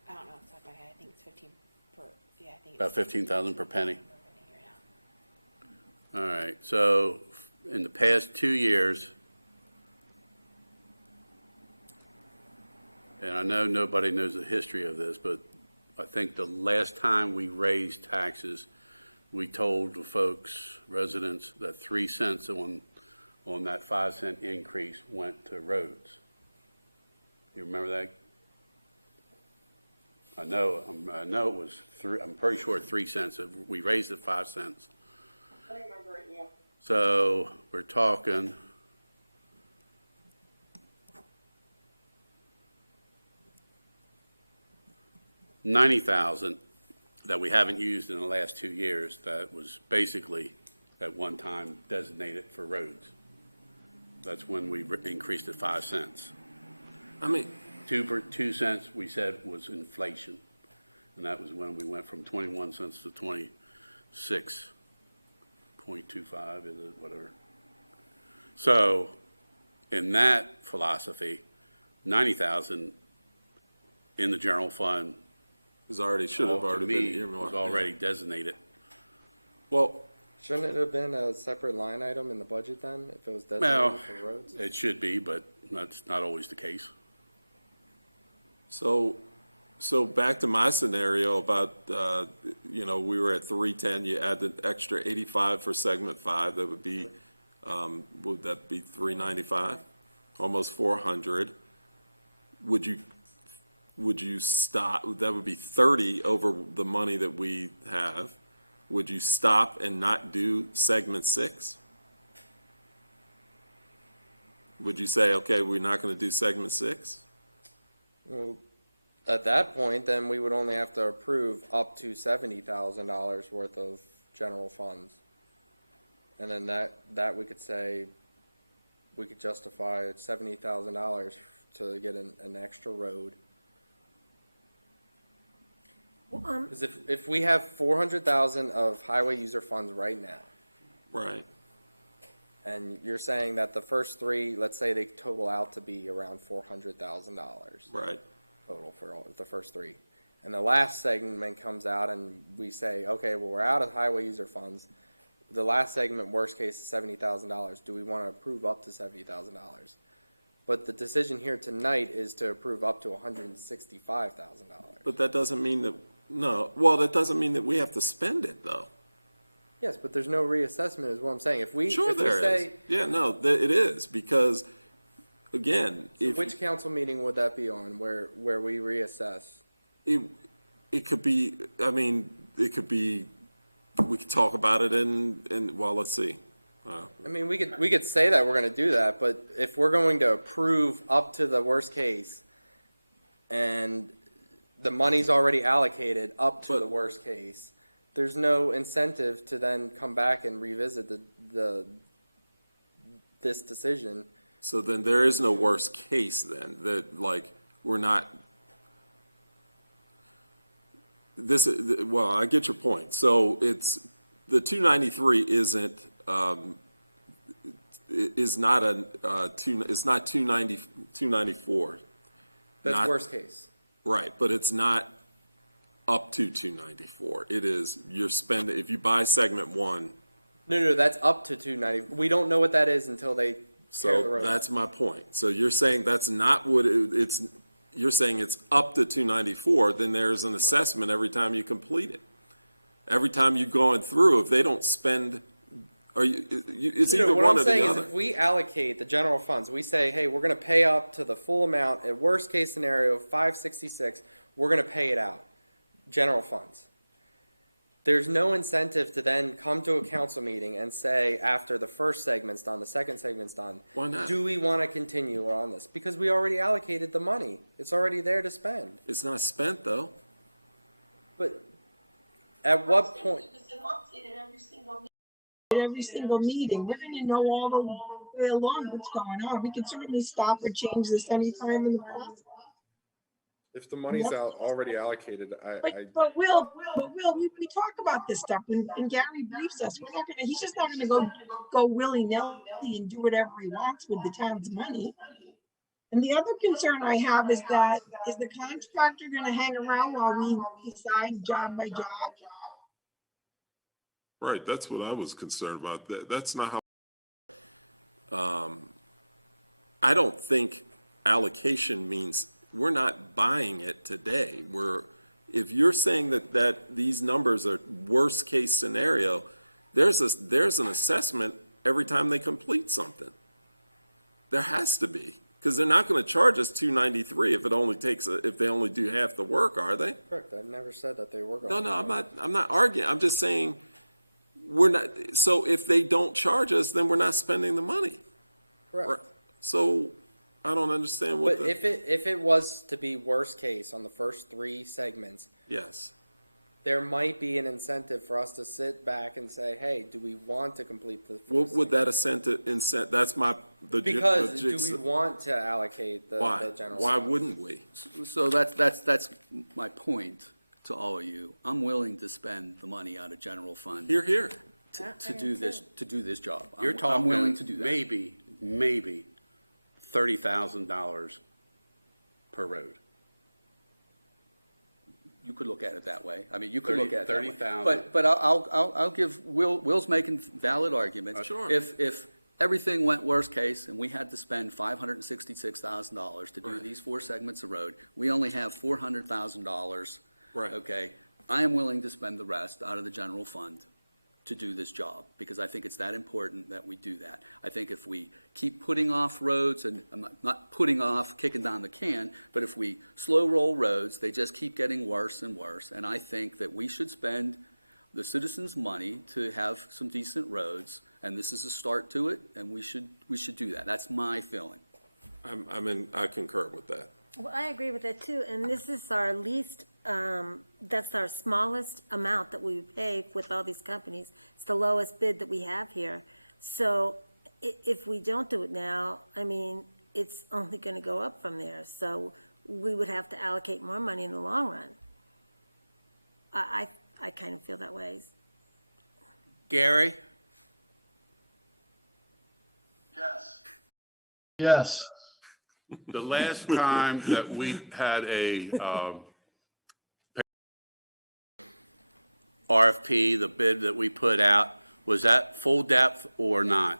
I don't know off the top of my head. I think it's 15 per, yeah, I think it's About 15,000 per penny. per penny here now. All right. So in the past 2 years, and I know nobody knows the history of this, but I think the last time we raised taxes, we told the folks, residents, that 3 cents on that 5 cent increase went to roads. You remember that? I know it was three. I'm pretty sure 3 cents. We raised it 5 cents. I remember it, yeah. So we're talking $90,000 that we haven't used in the last 2 years. That was basically at one time designated for roads. That's when we increased it 5 cents. I mean, 2 cents we said was inflation, and that was when we went from 21 cents to 26.25, is it, whatever. So in that philosophy, 90,000 in the general fund should have to already me been earmarked. was already designated. Well, Shouldn't it have been a separate line item in the budget then, if it was Well, designated for roads? it should be, but that's not always the case. so back to my scenario about, we were at 310, you add the extra 85 for segment 5, that would be, would that be 395? Almost 400. Would you stop, that would be 30 over the money that we have. Would you stop and not do segment 6? Would you say, okay, we're not going to do segment 6? Well, at that point, then we would only have to approve up to $70,000 worth of general funds. And then that we could say, we could justify $70,000 to get an extra road. Because if we have 400,000 of highway user funds right now, Right. and you're saying that the first three, let's say they total out to be around $400,000 Right. total for all, the first three, and the last segment comes out and we say, okay, well, we're out of highway user funds. The last segment, worst case, is $70,000. Do we want to approve up to $70,000? But the decision here tonight is to approve up to $165,000. But that doesn't mean that, that doesn't mean that we have to spend it, though. Yes, but there's no reassessment, is what I'm saying. If we Sure if we there is. say, Yeah, no, it is, because, again, so if which council meeting would that be on where we reassess? it could be, it could be, we could talk about it well, let's see. I mean, we could say that we're going to do that, but if we're going to approve up to the worst case, and the money's already allocated up to the worst case, there's no incentive to then come back and revisit this decision. So then there is no worst case then, that, like, we're not, I get your point. So it's, the 293 isn't, is not it's not 294. That's worst case. Right, but it's not up to 294. It is, you're spending, if you buy segment 1. No, that's up to 290. We don't know what that is until they tear the So road. that's my point. So you're saying that's not what it's, you're saying it's up to 294, then there's an assessment every time you complete it. Every time you're going through, if they don't spend, it's either what one I'm or the saying is other. if we allocate the general funds, we say, hey, we're going to pay up to the full amount. At worst case scenario, 566, we're going to pay it out. General funds. There's no incentive to then come to a council meeting and say, after the first segment's done, the second segment's done, Why not? do we want to continue on this? Because we already allocated the money. It's already there to spend. It's not spent, though. But at what point? At every single meeting, we're gonna know all the way along what's going on. We can certainly stop or change this anytime in the process. If the money's already allocated, But Will, we talk about this stuff and Gary briefs us. He's just not gonna go willy-nilly and do whatever he wants with the town's money. And the other concern I have is the contractor gonna hang around while we decide job by job? right, that's what I was concerned about. That's not how. I don't think allocation means we're not buying it today. If you're saying that these numbers are worst case scenario, there's an assessment every time they complete something. There has to be, because they're not going to charge us $293 if they only do half the work, are they? Correct. I never said that they were going. No, I'm not arguing. I'm just saying we're not. So if they don't charge us, then we're not spending the money. Correct. So I don't understand what. But if it was to be worst case on the first 3 segments, yes, there might be an incentive for us to sit back and say, hey, do we want to complete the? What would that incentive? That's Because do we want to allocate the general? Why wouldn't we? So that's my point to all of you. I'm willing to spend the money out of general fund Here. to do this job. You're I'm talking willing to do that. maybe $30,000 per road. You could look at it that way. I mean, you could look at it that way. 30,000. But I'll give Will's making valid arguments. Sure. If everything went worst case and we had to spend $566,000 to do these 4 segments of road, we only have $400,000. Right. Okay. I am willing to spend the rest out of the general fund to do this job, because I think it's that important that we do that. I think if we keep putting off roads, and I'm not putting off, kicking down the can, but if we slow roll roads, they just keep getting worse and worse. And I think that we should spend the citizens' money to have some decent roads, and this is a start to it, and we should do that. That's my feeling. I concur with that. Well, I agree with that too, and this is our least, that's our smallest amount that we pay with all these companies. It's the lowest bid that we have here. So if we don't do it now, I mean, it's only gonna go up from there. So we would have to allocate more money in the long run. I kind of feel that way. Gary? Yes. Yes. The last time that we had a RFP, the bid that we put out, was that full depth or not?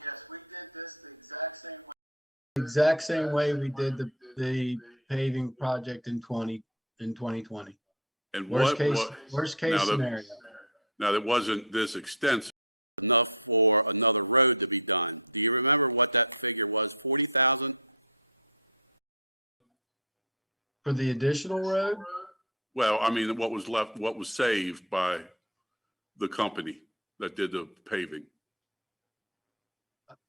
Yes, we did this the exact same way. Exact same way we did the paving project in 2020. and Worst case now scenario. Now, that wasn't this extensive. Enough for another road to be done. Do you remember what that figure was? 40,000? For the additional road? Well, I mean, what was left, what was saved by the company that did the paving?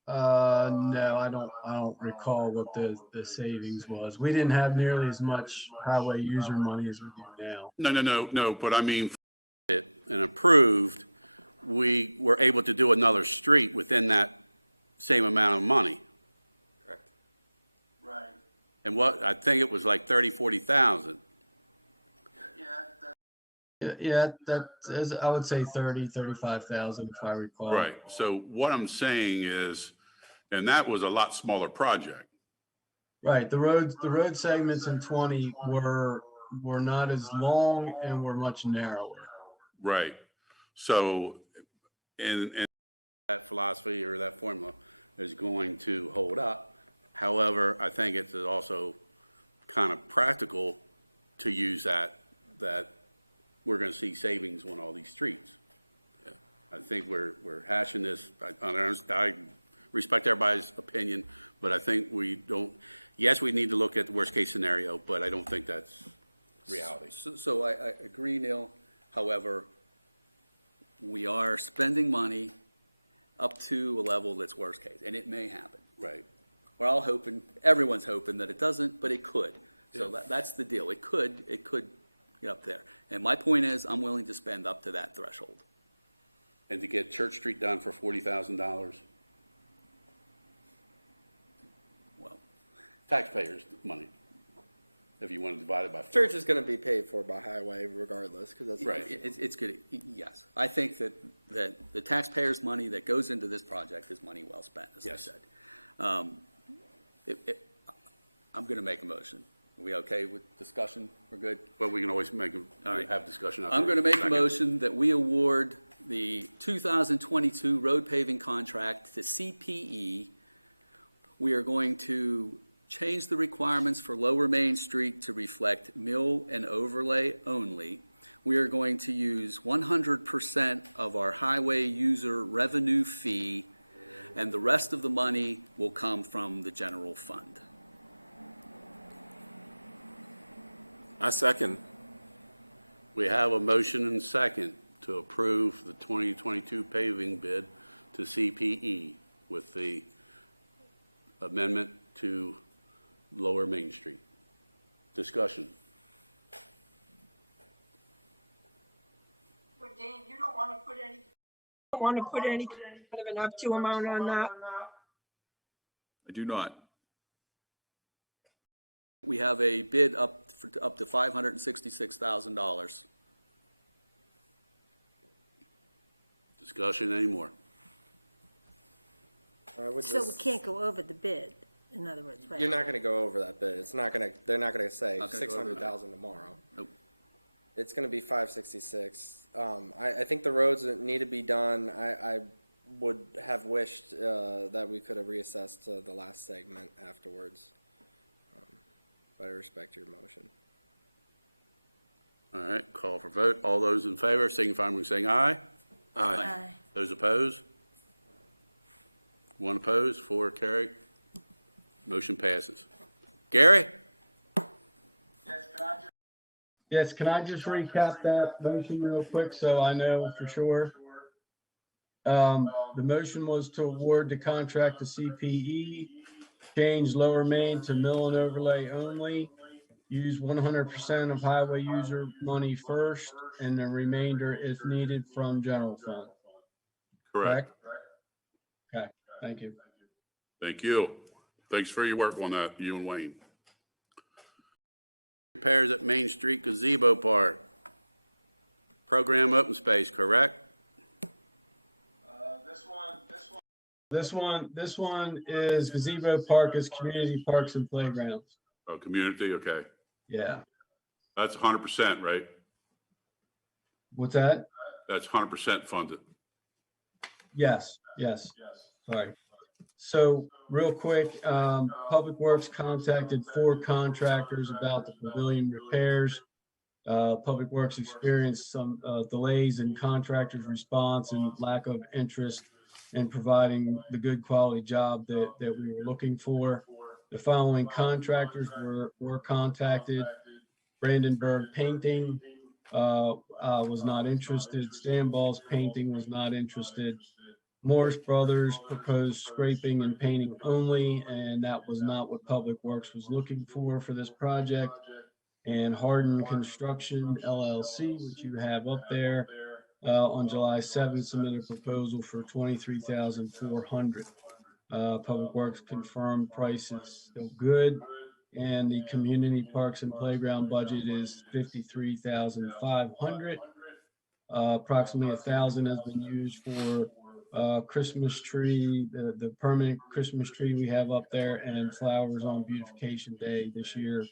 No, I don't recall what the savings was. We didn't have nearly as much highway user money as we do now. No, but I mean, It and approved, we were able to do another street within that same amount of money. Correct. Right. And what, I think it was like 30, 40,000. Yeah, that is, I would say 35,000 if I recall. right. So what I'm saying is, and that was a lot smaller project. Right, the road segments in 20 were not as long and were much narrower. Right. So, and That philosophy or that formula is going to hold up. However, I think it's also kind of practical to use that we're going to see savings on all these streets. Yeah. I think we're hashing this. I respect everybody's opinion, but I think we don't. Yes, we need to look at the worst case scenario, but I don't think that's reality. So I agree, Neil. However, we are spending money up to a level that's worst case, and it may happen. Right. We're all hoping, everyone's hoping that it doesn't, but it could. So that's the deal. It could get up there. And my point is, I'm willing to spend up to that threshold. And to get Church Street done for $40,000. Well, taxpayers' money, if you want to divide it by 4. Church is going to be paid for by highway regardless, because that's Right. It's good, yes. I think that the taxpayers' money that goes into this project is money well spent, as I Yes. said. I'm going to make a motion. Are we okay with discussion? We're good? But we can always have discussion. I'm going to make a Second. motion that we award the 2022 road paving contract to CPE. We are going to change the requirements for Lower Main Street to reflect mill and overlay only. We are going to use 100% of our highway user revenue fee, and the rest of the money will come from the general fund. I second. We have a motion and second to approve the 2022 paving bid to CPE with the amendment to Lower Main Street. Discussion. But Dane, you don't want to put any kind of an up to amount on that? I do not. We have a bid up to $566,000. Discussion anymore? I would So we just, can't go over the bid, in other words, right? you're not going to go over that bid. It's not going to. They're not going to say Not gonna go over that. 600,000 tomorrow. Nope. It's going to be 566. I think the roads that need to be done. I would have wished that we could have reassessed the last segment afterwards. But I respect your motion. All right, call for vote. All those in favor signify by saying aye. Aye. Those opposed? One opposed, 4 carried. Motion passes. Gary? Yes, can I just recap that motion real quick so I know for sure? The motion was to award the contract to CPE, change Lower Main to mill and overlay only, use 100% of highway user money first, and the remainder, if needed, from general fund. Correct. Okay, thank you. Thank you. Thanks for your work on that, you and Wayne. Repairs at Main Street Gazebo Park. Program open space, correct? This one is Gazebo Park is community parks and playgrounds. Oh, community, okay. Yeah. That's 100%, right? What's that? That's 100% funded. Yes. Sorry. So real quick, Public Works contacted 4 contractors about the pavilion repairs. Public Works experienced some delays in contractors' response and lack of interest in providing the good quality job that we were looking for. The following contractors were contacted. Brandenburg Painting was not interested. Stanball's Painting was not interested. Morris Brothers proposed scraping and painting only, and that was not what Public Works was looking for this project. And Hardin Construction LLC, which you have up there, on July 7th, submitted a proposal for $23,400. Public Works confirmed price is still good, and the community parks and playground budget is $53,500. Approximately $1,000 has been used for Christmas tree, the permanent Christmas tree we have up there, and flowers on Beautification Day this year.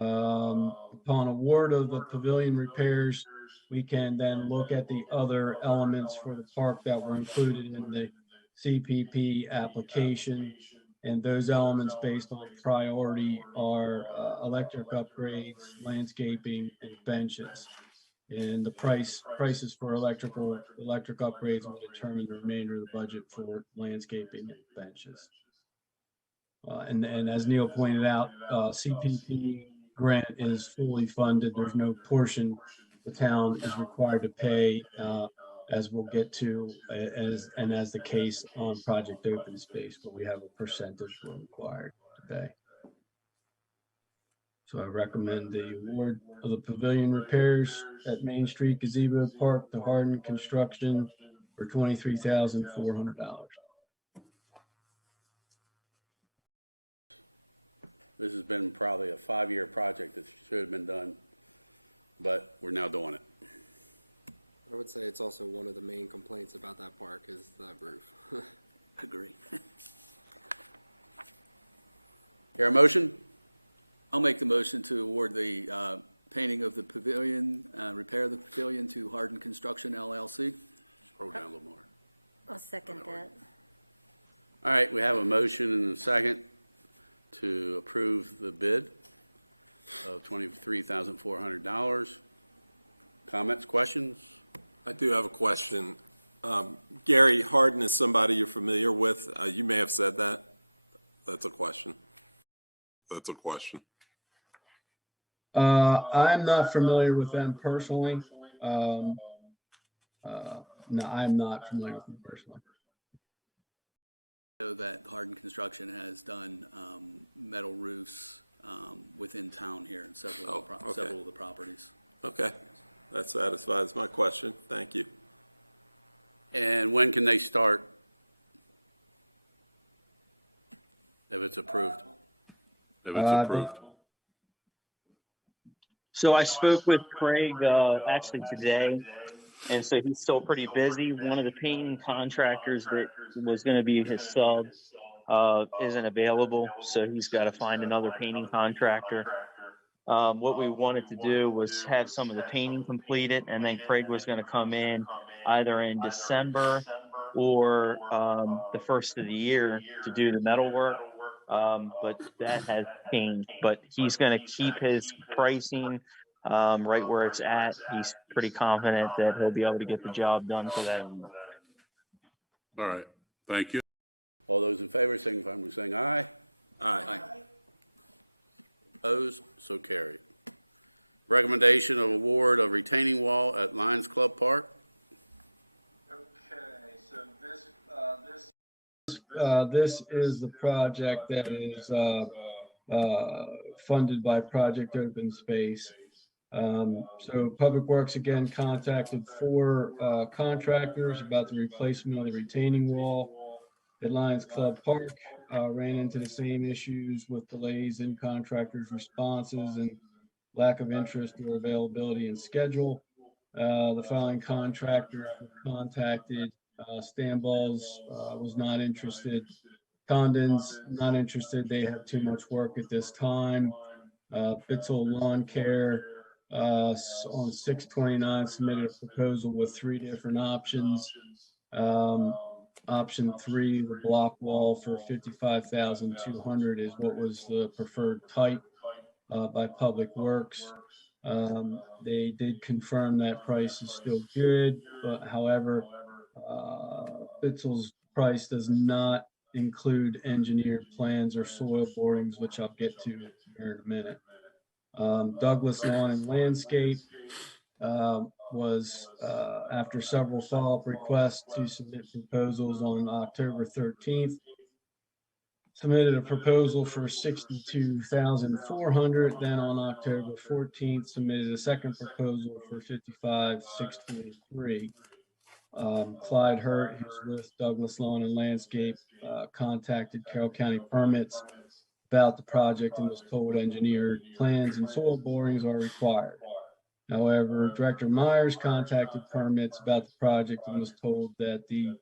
Upon award of the pavilion repairs, we can then look at the other elements for the park that were included in the CPP application. And those elements based on priority are electric upgrades, landscaping, and benches. And the prices for electric upgrades will determine the remainder of the budget for landscaping and benches. And as Neil pointed out, CPP grant is fully funded. There's no portion the town is required to pay, as we'll get to, as the case on Project Open Space, but we have a percentage we're required to pay. So I recommend the award of the pavilion repairs at Main Street Gazebo Park to Hardin Construction for $23,400. This has been probably a 5-year project that should have been done, but we're now doing it. I would say it's also one of the main complaints about that park is that roof. Agree. Hear a motion? I'll make the motion to award the painting of the pavilion, repair of the pavilion to Harden Construction LLC. Scroll down a little more. I'll second that. All right, we have a motion and a second to approve the bid of $23,400. Comments, questions? I do have a question. Gary Harden is somebody you're familiar with. You may have said that. That's a question. That's a question. I'm not familiar with them personally. No, I'm not familiar with them personally. Know that Harden Construction has done metal roofs within town here in several of the properties. Okay, that satisfies my question. Thank you. And when can they start? If it's approved? If it's approved. So I spoke with Craig actually today, and so he's still pretty busy. One of the painting contractors that was going to be his sub isn't available, so he's got to find another painting contractor. What we wanted to do was have some of the painting completed, and then Craig was going to come in either in December or the first of the year to do the metal work. But that has changed. But he's going to keep his pricing right where it's at. He's pretty confident that he'll be able to get the job done for that. All right, thank you. All those in favor, signify by saying aye. Aye. Opposed? So carried. Recommendation of award of retaining wall at Lions Club Park. Okay, so this is the project that is funded by Project Open Space. So Public Works again contacted 4 contractors about the replacement of the retaining wall at Lions Club Park. Ran into the same issues with delays in contractors' responses and lack of interest or availability in schedule. The following contractors were contacted. Stanballs was not interested. Condon's not interested. They have too much work at this time. Bitzel Lawn Care on 6/29 submitted a proposal with 3 different options. Option 3, the block wall for $55,200 is what was the preferred type by Public Works. They did confirm that price is still good, but however, Bitzel's price does not include engineered plans or soil borings, which I'll get to here in a minute. Douglas Lawn and Landscape was after several follow-up requests to submit proposals on October 13th, submitted a proposal for $62,400. Then on October 14th, submitted a second proposal for $55,623. Clyde Hurt, who's with Douglas Lawn and Landscape, contacted Carroll County Permits about the project and was told engineered plans and soil borings are required. However, Director Myers contacted Permits about the project and was told that the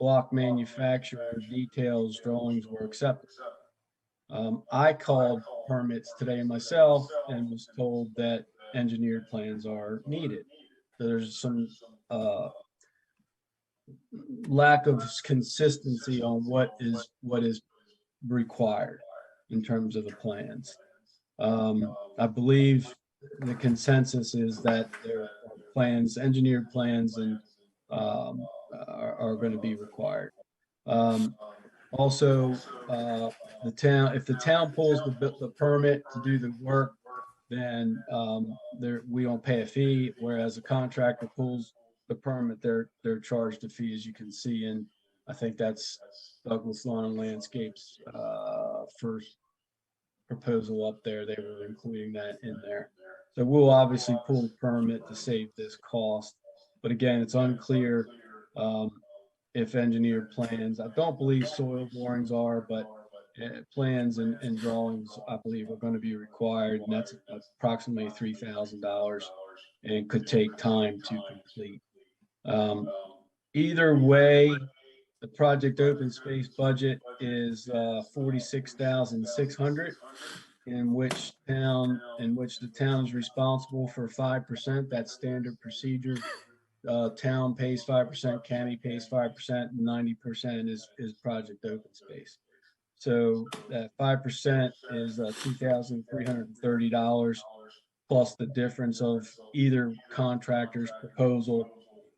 block manufacturer details drawings were accepted. I called Permits today myself and was told that engineered plans are needed. So there's some lack of consistency on what is required in terms of the plans. I believe the consensus is that their plans, engineered plans, and are going to be required. Also, the town, if the town pulls the permit to do the work, then we don't pay a fee. Whereas a contractor pulls the permit, they're charged a fee, as you can see. And I think that's Douglas Lawn and Landscape's first proposal up there. They were including that in there. So we'll obviously pull the permit to save this cost. But again, it's unclear if engineered plans. I don't believe soil borings are, but plans and drawings, I believe, are going to be required, and that's approximately $3,000 and could take time to complete. Either way, the project open space budget is 46,600, in which the town is responsible for 5%. That's standard procedure. Town pays 5%, county pays 5%, and 90% is project open space. So that 5% is $2,330 plus the difference of either contractor's proposal.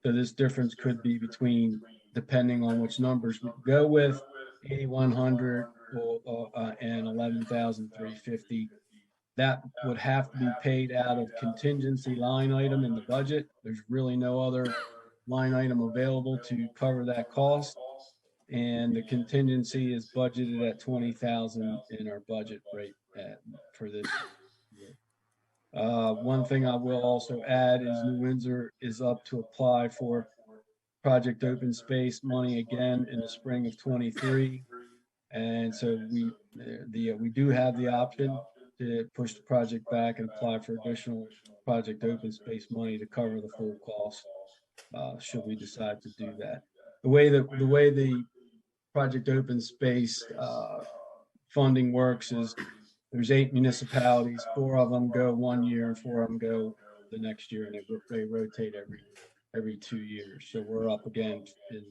So this difference could be between, depending on which numbers we go with, 8,100 and 11,350. That would have to be paid out of contingency line item in the budget. There's really no other line item available to cover that cost. And the contingency is budgeted at 20,000 in our budget rate for this year. One thing I will also add is New Windsor is up to apply for project open space money again in the spring of 23. And so we do have the option to push the project back and apply for additional project open space money to cover the full cost, should we decide to do that. The way the project open space funding works is there's 8 municipalities, 4 of them go 1 year and 4 of them go the next year, and they rotate every 2 years. So we're up again in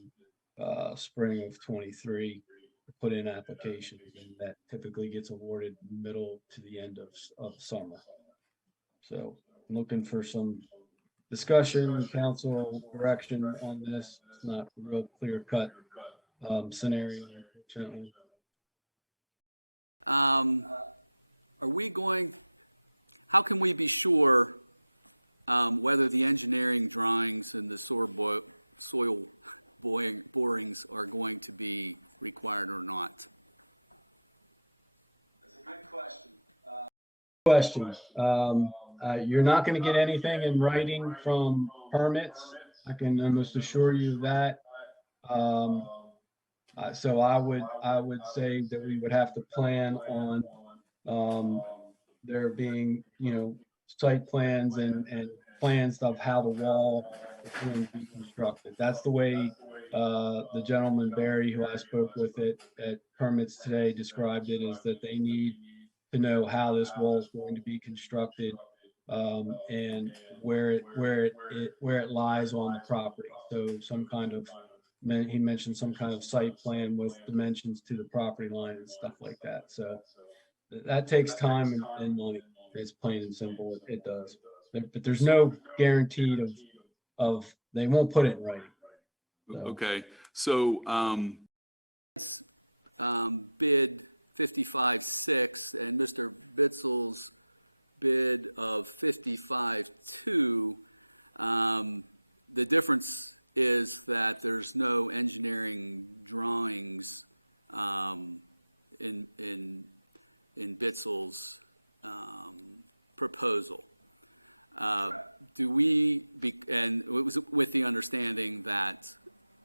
spring of 23 to put in applications, and that typically gets awarded middle to the end of summer. So I'm looking for some discussion, council direction on this. It's not a real clear cut scenario, unfortunately. How can we be sure whether the engineering drawings and the soil borings are going to be required or not? That's a good question. You're not going to get anything in writing from permits. I can almost assure you of that. So I would say that we would have to plan on there being, site plans and plans of how the wall is going to be constructed. That's the way the gentleman Barry, who I spoke with at permits today, described it, is that they need to know how this wall is going to be constructed and where it lies on the property. So he mentioned some kind of site plan with dimensions to the property line and stuff like that. So that takes time and money. It's plain and simple. It does. But there's no guarantee of they won't put it in writing. So. Okay. So bid 55.6 and Mr. Bitzel's bid of 55.2. The difference is that there's no engineering drawings in Bitzel's proposal. And it was with the understanding that,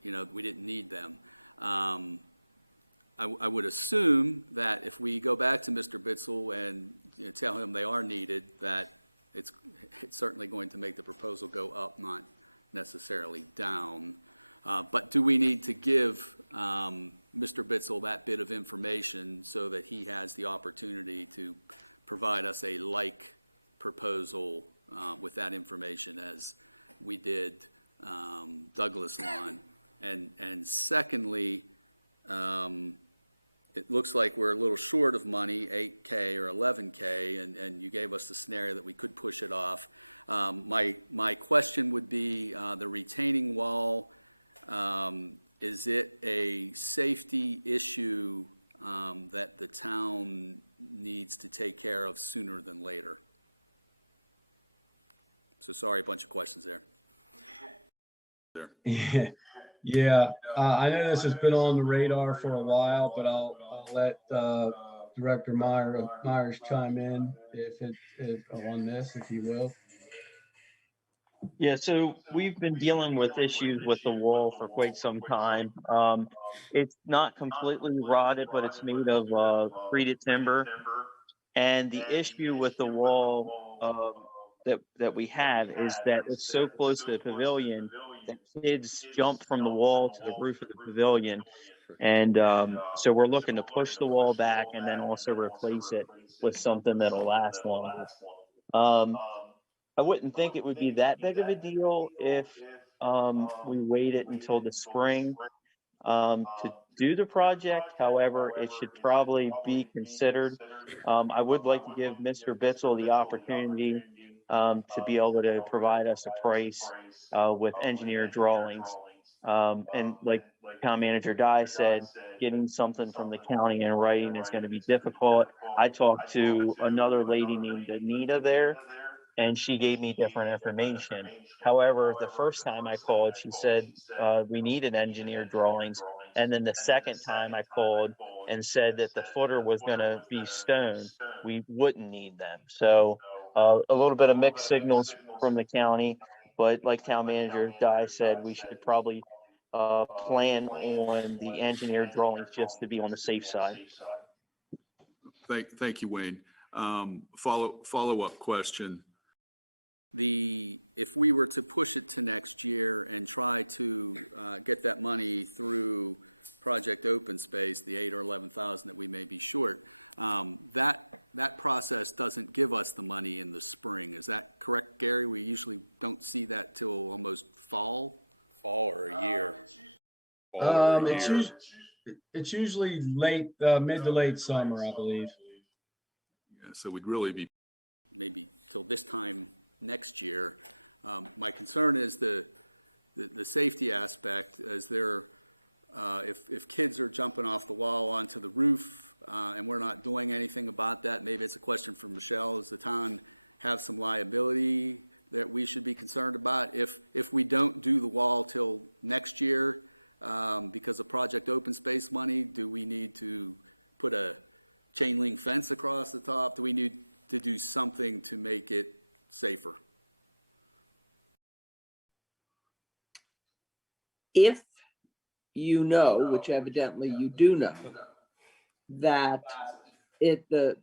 we didn't need them. I would assume that if we go back to Mr. Bitzel and tell him they are needed, that it's certainly going to make the proposal go up, not necessarily down. But do we need to give Mr. Bitzel that bit of information so that he has the opportunity to provide us a like proposal with that information as we did Douglas Lawn? And secondly, it looks like we're a little short of money, 8K or 11K, and you gave us the scenario that we could push it off. My question would be the retaining wall. Is it a safety issue that the town needs to take care of sooner than later? So sorry, a bunch of questions there. Yeah. I know this has been on the radar for a while, but I'll let Director Myers chime in if on this, if you will. Yeah, so we've been dealing with issues with the wall for quite some time. It's not completely rotted, but it's made of treated timber. And the issue with the wall that we have is that it's so close to the pavilion that kids jump from the wall to the roof of the pavilion. And so we're looking to push the wall back and then also replace it with something that'll last longer. Um, I wouldn't think it would be that big of a deal if we waited until the spring to do the project. However, it should probably be considered. I would like to give Mr. Bitzel the opportunity to be able to provide us a price with engineer drawings. And like Town Manager Dye said, getting something from the county in writing is going to be difficult. I talked to another lady named Anita there, and she gave me different information. However, the first time I called, she said we needed engineer drawings. And then the second time I called and said that the footer was going to be stone, we wouldn't need them. So a little bit of mixed signals from the county, but like Town Manager Dye said, we should probably plan on the engineer drawings just to be on the safe side. Thank you, Wayne. Follow-up question. If we were to push it to next year and try to get that money through Project Open Space, the 8 or 11,000 that we may be short, that process doesn't give us the money in the spring. Is that correct, Gary? We usually don't see that till almost fall. Fall or a year. It's usually late, mid to late summer, I believe. Yeah, so we'd really be Maybe till this time next year. My concern is the safety aspect. Is there, if kids are jumping off the wall onto the roof and we're not doing anything about that, maybe it's a question for Michelle. Does the town have some liability that we should be concerned about if we don't do the wall till next year because of Project Open Space money? Do we need to put a chain link fence across the top? Do we need to do something to make it safer? If you know, which evidently you do know, that the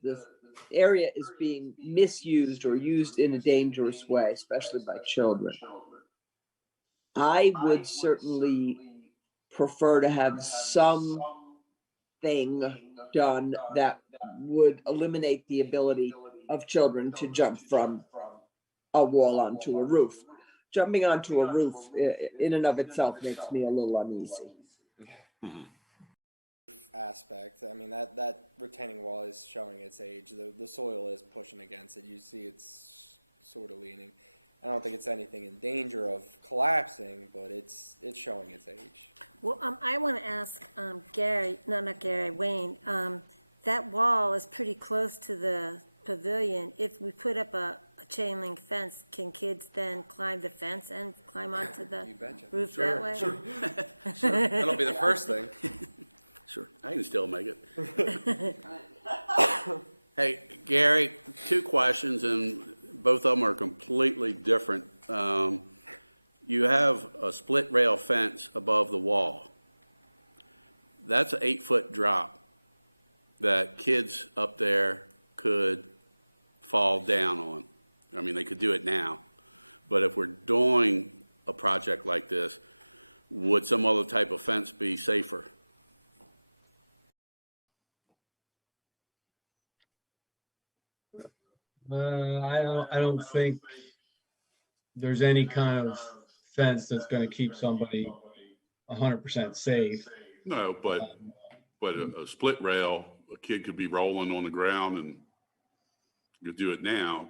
area is being misused or used in a dangerous way, especially by children, I would certainly prefer to have something done that would eliminate the ability of children to jump from a wall onto a roof. Jumping onto a roof in and of itself makes me a little uneasy. Aspect. I mean, that retaining wall is showing its age. The soil is pushing against it. You see it's sort of leaning. I don't think it's anything in danger of collapsing, but it's showing its age. Well, I want to ask Gary, no, not Gary, Wayne, that wall is pretty close to the pavilion. If we put up a chain link fence, can kids then climb the fence and climb onto the roof that way? Sure. That'll be the first thing. Sure, I can still make it. Hey, Gary, 2 questions, and both of them are completely different. You have a split rail fence above the wall. That's an 8-foot drop that kids up there could fall down on. I mean, they could do it now. But if we're doing a project like this, would some other type of fence be safer? I don't think there's any kind of fence that's going to keep somebody 100% safe. no, but a split rail, a kid could be rolling on the ground and you do it now.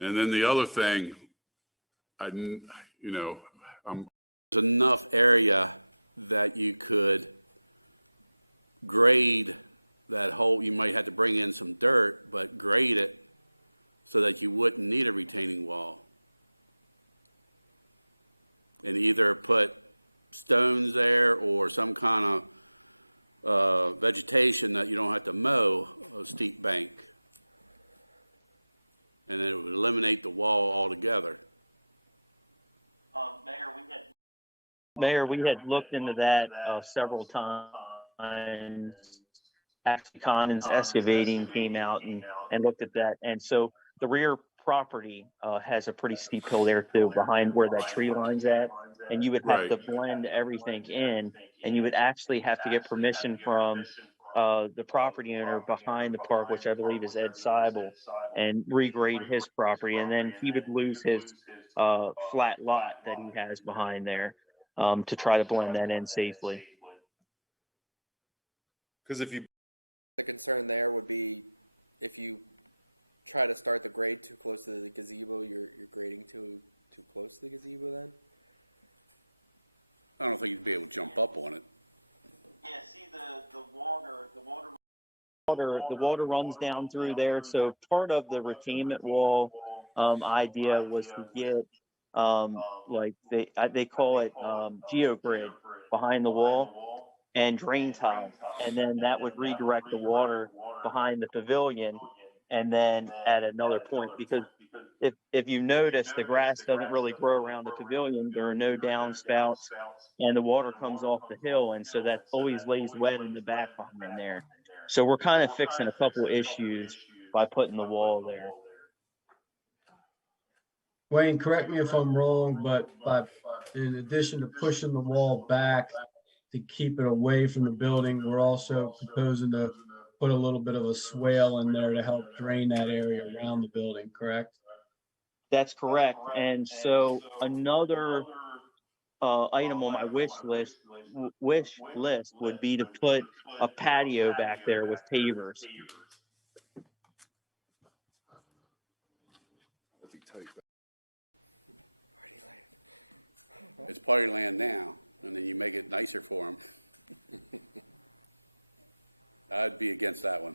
And then the other thing, There's enough area that you could grade that hole. You might have to bring in some dirt, but grade it so that you wouldn't need a retaining wall. And either put stones there or some kind of vegetation that you don't have to mow a steep bank. And then it would eliminate the wall altogether. Mayor, we had looked into that several times. Actually, Commons Excavating came out and looked at that. And so the rear property has a pretty steep hill there too, behind where that tree line's at. And you would have to blend everything in, and you would actually have to get permission from the property owner behind the park, which I believe is Ed Seibel, and regrade his property. And then he would lose his flat lot that he has behind there to try to blend that in safely. Because if you, The concern there would be if you try to start the grade too close to the gazebo, you're grading too close to the gazebo then? I don't think you'd be able to jump up on it. Yeah, see the water. The water runs down through there. So part of the retainment wall idea was to get like they call it geogrid behind the wall and drain tile, and then that would redirect the water behind the pavilion, and then at another point, because if you notice, the grass doesn't really grow around the pavilion. There are no downspouts, and the water comes off the hill, and so that always lays wet in the back behind there. So we're kind of fixing a couple issues by putting the wall there. Wayne, correct me if I'm wrong, but in addition to pushing the wall back to keep it away from the building, we're also proposing to put a little bit of a swale in there to help drain that area around the building, correct? That's correct. And so another item on my wish list would be to put a patio back there with pavers. It's party land now, and then you make it nicer for them. I'd be against that one.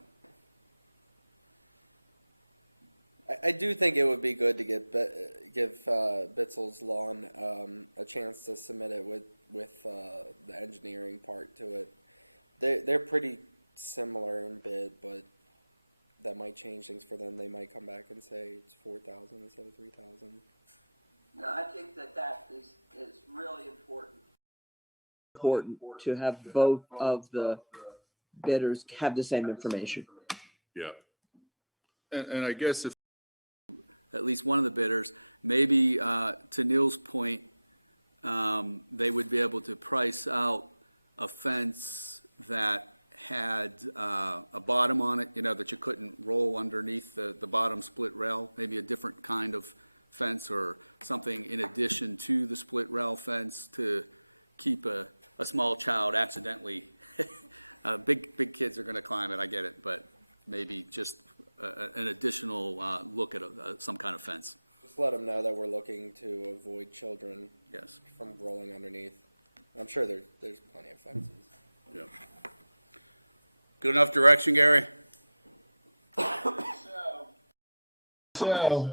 I do think it would be good to give Bitzel's Lawn a chance to submit it with the engineering part to it. They're pretty similar in bid, but that might change things for them. They might come back and say it's 4,000 instead of 3,000. No, I think that is really important. Important to have both of the bidders have the same information. Yeah. And I guess if At least one of the bidders, maybe to Neil's point, they would be able to price out a fence that had a bottom on it, that you couldn't roll underneath the bottom split rail, maybe a different kind of fence or something in addition to the split rail fence to keep a small child accidentally. Big kids are going to climb it, I get it, but maybe just an additional look at some kind of fence. Just let them know that we're looking to avoid children from rolling underneath. I'm sure there's plenty of fences. Yeah. Good enough direction, Gary? So,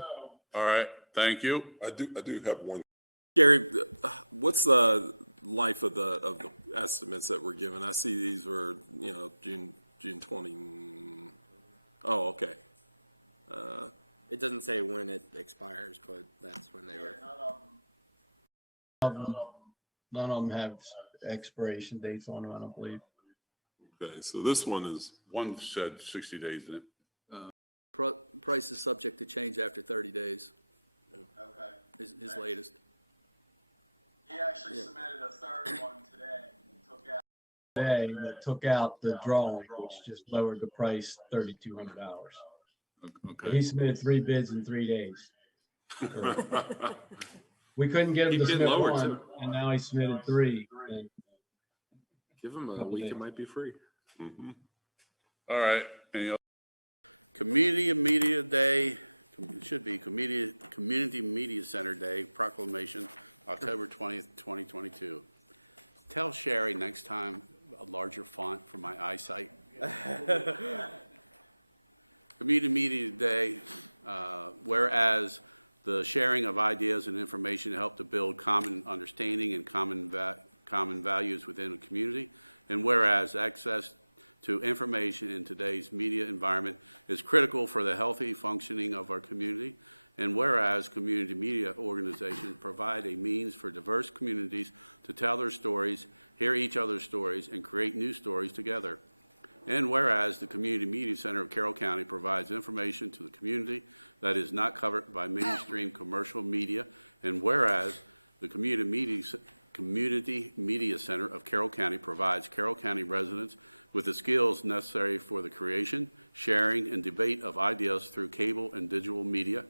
all right, thank you. I do have one. Gary, what's the life of the estimates that we're given? I see these were, June 20. Oh, okay. It doesn't say when it expires, but that's when they were. none of them have expiration dates on them, I don't believe. Okay, so this one is. One said 60 days, didn't it? Price is subject to change after 30 days, Okay. his latest. He actually submitted a third one today. Today, that took out the drawing, which just lowered the price $3,200. Okay. He submitted 3 bids in 3 days. We couldn't get him to submit one, and now he submitted 3. And Give him a week, it might be free. Mm-hmm. All right. Any other? Community Media Day, it should be Community Media Center Day proclamation, October 20th, 2022. Tell Sherry next time a larger font for my eyesight. Community Media Day, whereas the sharing of ideas and information help to build common understanding and common values within a community, and whereas access to information in today's media environment is critical for the healthy functioning of our community, And whereas community media organizations provide a means for diverse communities to tell their stories, hear each other's stories, and create new stories together. And whereas the Community Media Center of Carroll County provides information to the community that is not covered by mainstream commercial media. And whereas the Community Media Center of Carroll County provides Carroll County residents with the skills necessary for the creation, sharing, and debate of ideas through cable and digital media.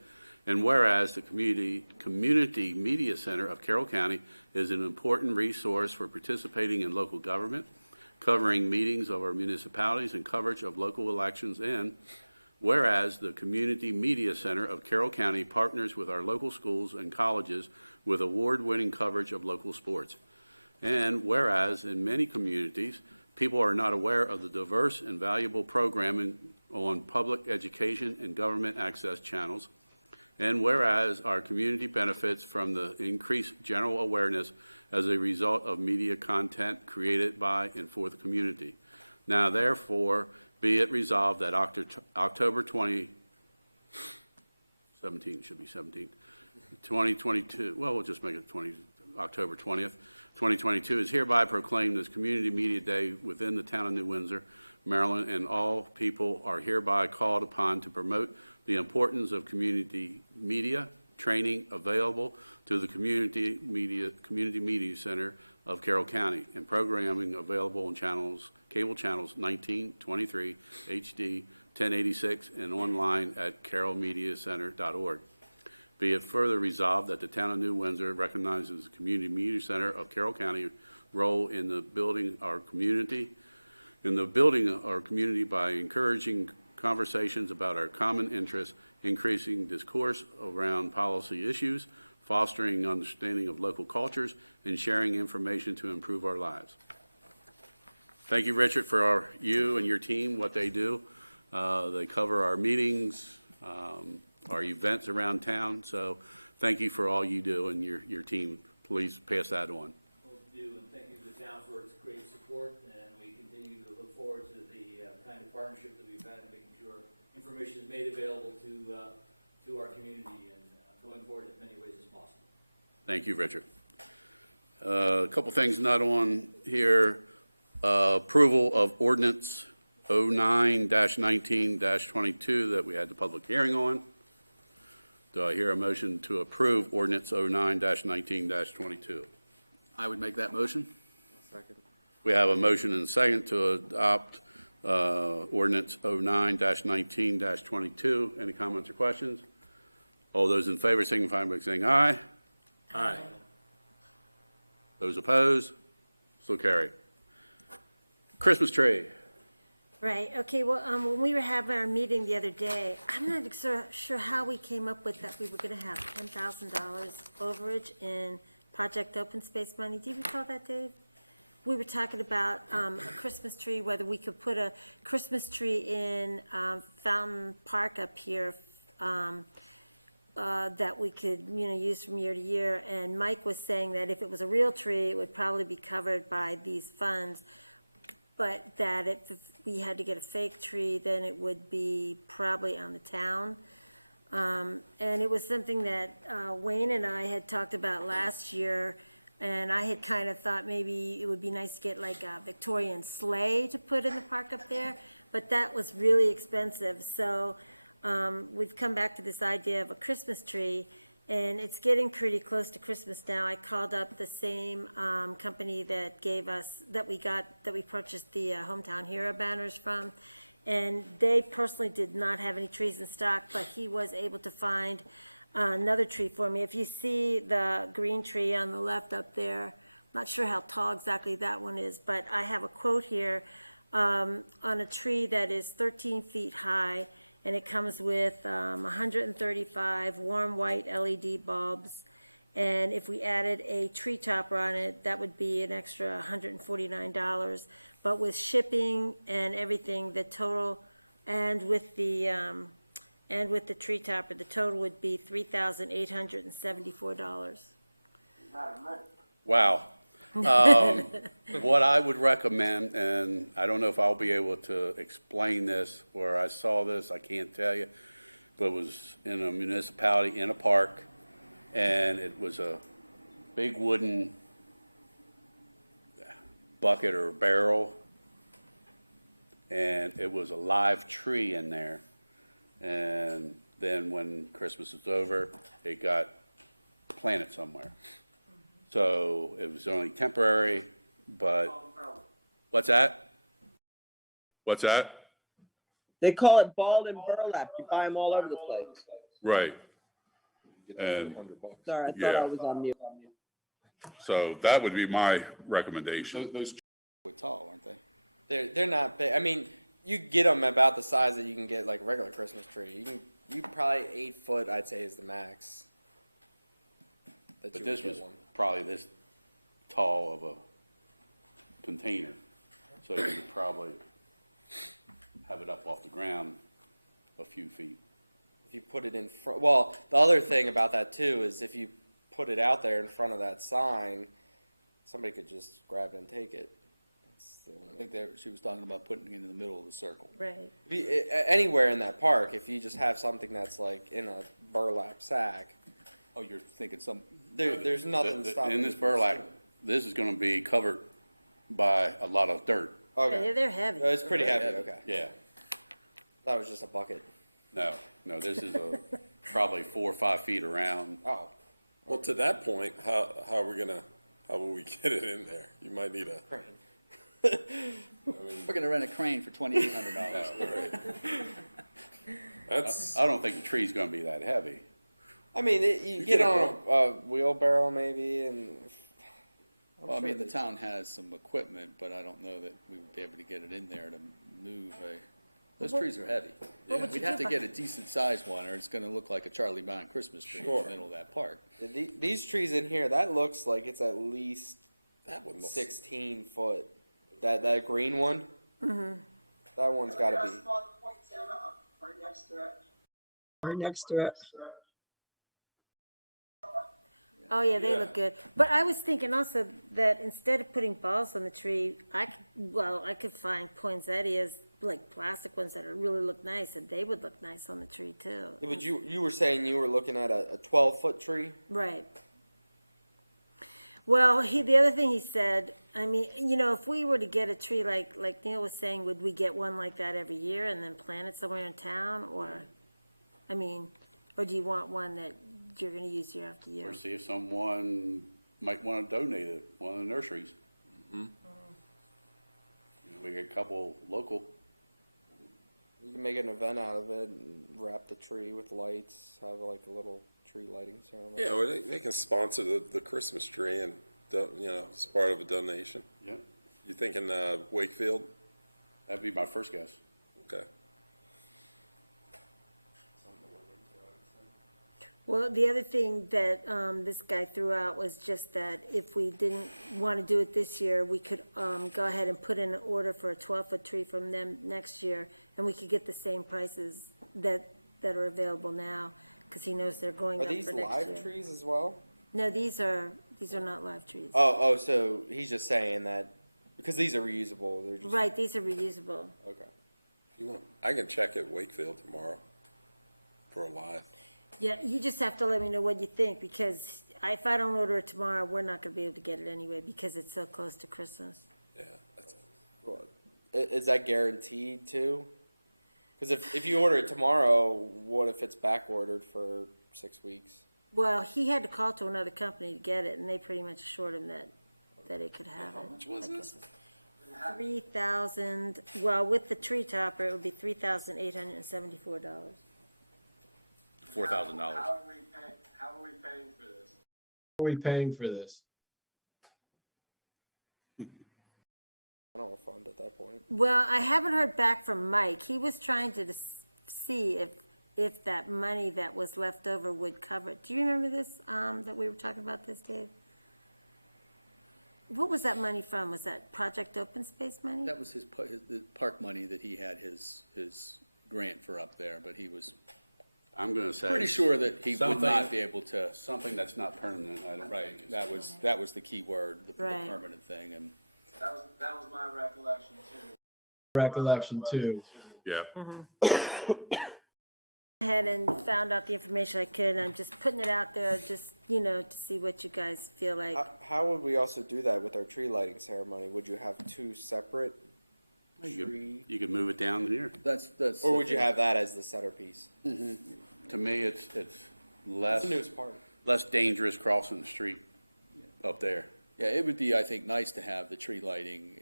And whereas the Community Media Center of Carroll County is an important resource for participating in local government, covering meetings of our municipalities and coverage of local elections. And whereas the Community Media Center of Carroll County partners with our local schools and colleges with award-winning coverage of local sports. And whereas in many communities, people are not aware of the diverse and valuable programming on public education and government access channels. And whereas our community benefits from the increased general awareness as a result of media content created by and for the community. Now, therefore, be it resolved that October 2022, well, we'll just make it October 20th, 2022 is hereby proclaimed as Community Media Day within the town of New Windsor, Maryland, and all people are hereby called upon to promote the importance of community media training available to the Community Media Center of Carroll County and programming available on cable channels 19, 23, HD, 1086, and online at carrollmediacenter.org. Be it further resolved that the town of New Windsor recognizes the Community Media Center of Carroll County role in building our community by encouraging conversations about our common interests, increasing discourse around policy issues, fostering understanding of local cultures, and sharing information to improve our lives. Thank you, Richard, for you and your team, what they do. They cover our meetings, our events around town. So thank you for all you do and your team. Please pass that on. Will do, and thank you to the town for its great support, and we continue to look forward to the kind of partnership that we've had in making sure information is made available to our community and going forward in as many ways as possible. Thank you, Richard. A couple things not on here. Approval of Ordinance 09-19-22 that we had the public hearing on. Do I hear a motion to approve Ordinance 09-19-22? I would make that motion. Second. We have a motion and a second to adopt Ordinance 09-19-22. Any comments or questions? All those in favor signify by saying aye. Aye. Those opposed? So carried. Christmas tree. Right, okay, well, when we were having our meeting the other day, I'm not sure how we came up with that we were gonna have $10,000 overage in Project Open Space money. Do you recall that, Dave? We were talking about a Christmas tree, whether we could put a Christmas tree in Fountain Park up here that we could, use from year to year. And Mike was saying that if it was a real tree, it would probably be covered by these funds. But that if we had to get a fake tree, then it would be probably on the town. And it was something that Wayne and I had talked about last year, and I had kind of thought maybe it would be nice to get like a Victorian sleigh to put in the park up there, but that was really expensive. So we've come back to this idea of a Christmas tree, and it's getting pretty close to Christmas now. I called up the same company that we purchased the Hometown Hero banners from, and they personally did not have any trees in stock, but he was able to find another tree for me. If you see the green tree on the left up there, I'm not sure how tall exactly that one is, but I have a quote here on a tree that is 13 feet high, and it comes with 135 warm white LED bulbs. And if we added a tree topper on it, that would be an extra $149. But with shipping and everything, the total, and with the tree topper, the total would be $3,874. Wow. What I would recommend, and I don't know if I'll be able to explain this, or I saw this, I can't tell you, but it was in a municipality, in a park, and it was a big wooden bucket or barrel, and it was a live tree in there. And then when Christmas was over, it got planted somewhere. So it was only temporary, but what's that? What's that? They call it balled and burlap. You buy them all over the place. Right. And Sorry, I thought Yeah. I was on mute. so that would be my recommendation. Those were tall, aren't they? They're not big. I mean, you get them about the size that you can get like a regular Christmas tree. You probably 8 foot, I'd say, is the max. That But you this would was get one. probably this tall of a container. So you could probably have it up off the ground a few feet. If you put it in front, well, the other thing about that too is if you put it out there in front of that sign, somebody could just grab it and take it. That's the I only, think she was talking about putting it in the middle of the circle. Right. anywhere in that park, if you just have something that's like in a burlap sack, Oh, you're thinking there's nothing stopping In you this from burlap, doing this is gonna be covered by a lot of dirt. it. Okay, They're heavy. it's pretty heavy. Okay, Yeah. that was just a bucket. No, this is probably 4 or 5 feet around. Oh, Well, to that point, how will we get it in there? You might need a, crane. We're gonna rent a crane for $2,800. that's, I don't think the tree's gonna be that heavy. I mean, you get on a wheelbarrow maybe, and Well, I mean, the town has some equipment, but I don't know that we would be able to get it in there to move those trees are heavy. We'd have to get a decent sized one, or it's gonna look like a Charlie Brown Christmas tree in the middle of that park. these trees in here, that looks like it's at least that one looks, 16 foot. That green one, that one's got to be. Right next to it. Right next to it. Oh, yeah, they look good. But I was thinking also that instead of putting balls on the tree, I could find poinsettias, like plastic ones that really look nice, and they would look nice on the tree too. Yeah, but you were saying you were looking at a 12-foot tree? Right. Well, the other thing he said, I mean, if we were to get a tree like Neil was saying, would we get one like that every year and then plant it somewhere in town, or do you want one that you're going to use year after year? Or see if someone might wanna donate it, one of the nurseries. We get a couple local. You can make an event out of it and wrap the tree with lights, have like a little tree lighting ceremony. yeah, or they can sponsor the Christmas tree and, it's part of a donation. Yeah, You thinking Wakefield? that'd be my first guess. Okay. Well, the other thing that this guy threw out was just that if we didn't want to do it this year, we could go ahead and put in an order for a 12-foot tree from them next year, and we could get the same prices that are available now, because he knows they're going Are up these for next live year. trees as well? No, these are not live trees. Oh, so he's just saying that because these are reusable. They're just Right, these are reusable. okay. I can check at Wakefield tomorrow for a live. Yeah, you just have to let me know what you think, because if I don't order it tomorrow, we're not going to be able to get it anyway, because it's so close to Christmas. Yeah, that's, Well, is that guaranteed too? Because if you order it tomorrow, what if it's back ordered for 6 weeks? Well, he had to call to another company to get it, and they pretty much assured him that it could have it. how much was this? 3,000, well, with the tree topper, it would be $3,874. $4,000. How are we paying for this? How are we paying for this? I don't refund at that point. Well, I haven't heard back from Mike. He was trying to see if that money that was left over would cover it. Do you remember this, that we were talking about this, Dave? What was that money from? Was that Project Open Space money? That was the park money that he had his grant for up there, but he was I'm gonna say. pretty sure that he would something- not be able to. Something that's not permanent, I don't Right, think. that was the key word, the Right. permanent thing, and That was my recollection too. Recollection too. Yeah. ahead and found out the information I could, and I'm just putting it out there, just, you know, to see what you guys feel like. How would we also do that with our tree lighting ceremony? Would you have two separate tree? You could move it down here. That's. Or would you have that as the centerpiece? To me, it's That's less, the newest part. less dangerous crossing the street up there. Yeah, it would be, I think, nice to have the tree lighting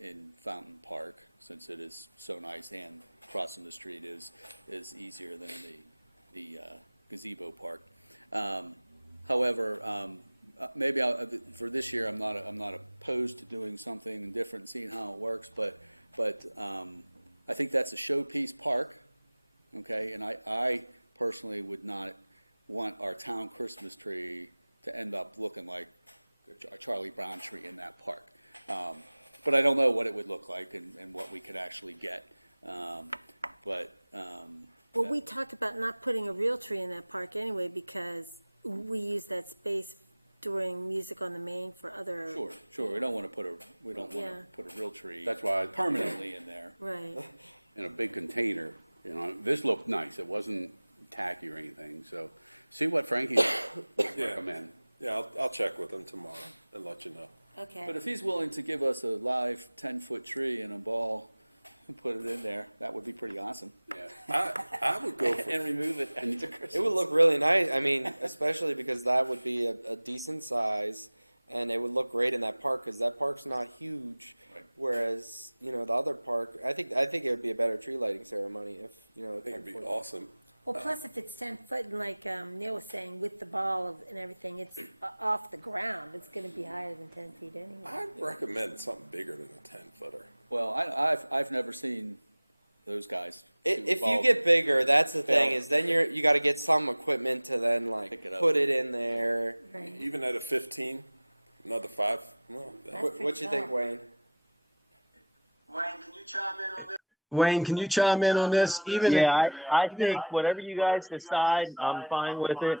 in Fountain Park, since it is so nice, and crossing the street is easier than the gazebo park. However, maybe for this year, I'm not opposed to doing something different and seeing how it works, but I think that's a showpiece park, okay? And I personally would not want our town Christmas tree to end up looking like a Charlie Brown tree in that park. But I don't know what it would look like and what we could actually get. Well, we talked about not putting a real tree in that park anyway, because we use that space during Music on the Main for other. Sure. We don't want to put a real tree. That's why permanently in there. Right. In a big container, you know, this looked nice. It wasn't tacky or anything. So see what Frankie would recommend. Yeah, I'll check with him tomorrow and let you know. Okay. But if he's willing to give us a live 10-foot tree and a ball and put it in there, that would be pretty awesome. Yeah. I would go for And remove it after Christmas. It would look really nice. I mean, especially because that would be a decent size, and it would look great in that park, because that park's not huge. Right. Whereas, you know, the other park, I think it would be a better tree lighting ceremony if, you know. I think it'd be awesome. Well, plus if it's 10 foot, and like Neil was saying, with the ball and everything, it's off the ground. It's going to be higher than 10 feet anyway. I'd recommend something bigger than a 10-footer. Well, I've never seen those guys. If you get bigger, that's the thing, is then you got to get some equipment to then Pick it up. put it in there. Right. Even at a 15, another 5. Well, What you think, Wayne? Wayne, can you chime in on this? Wayne, can you chime in on this? Even if- Yeah, I think whatever you guys decide, I'm fine with it.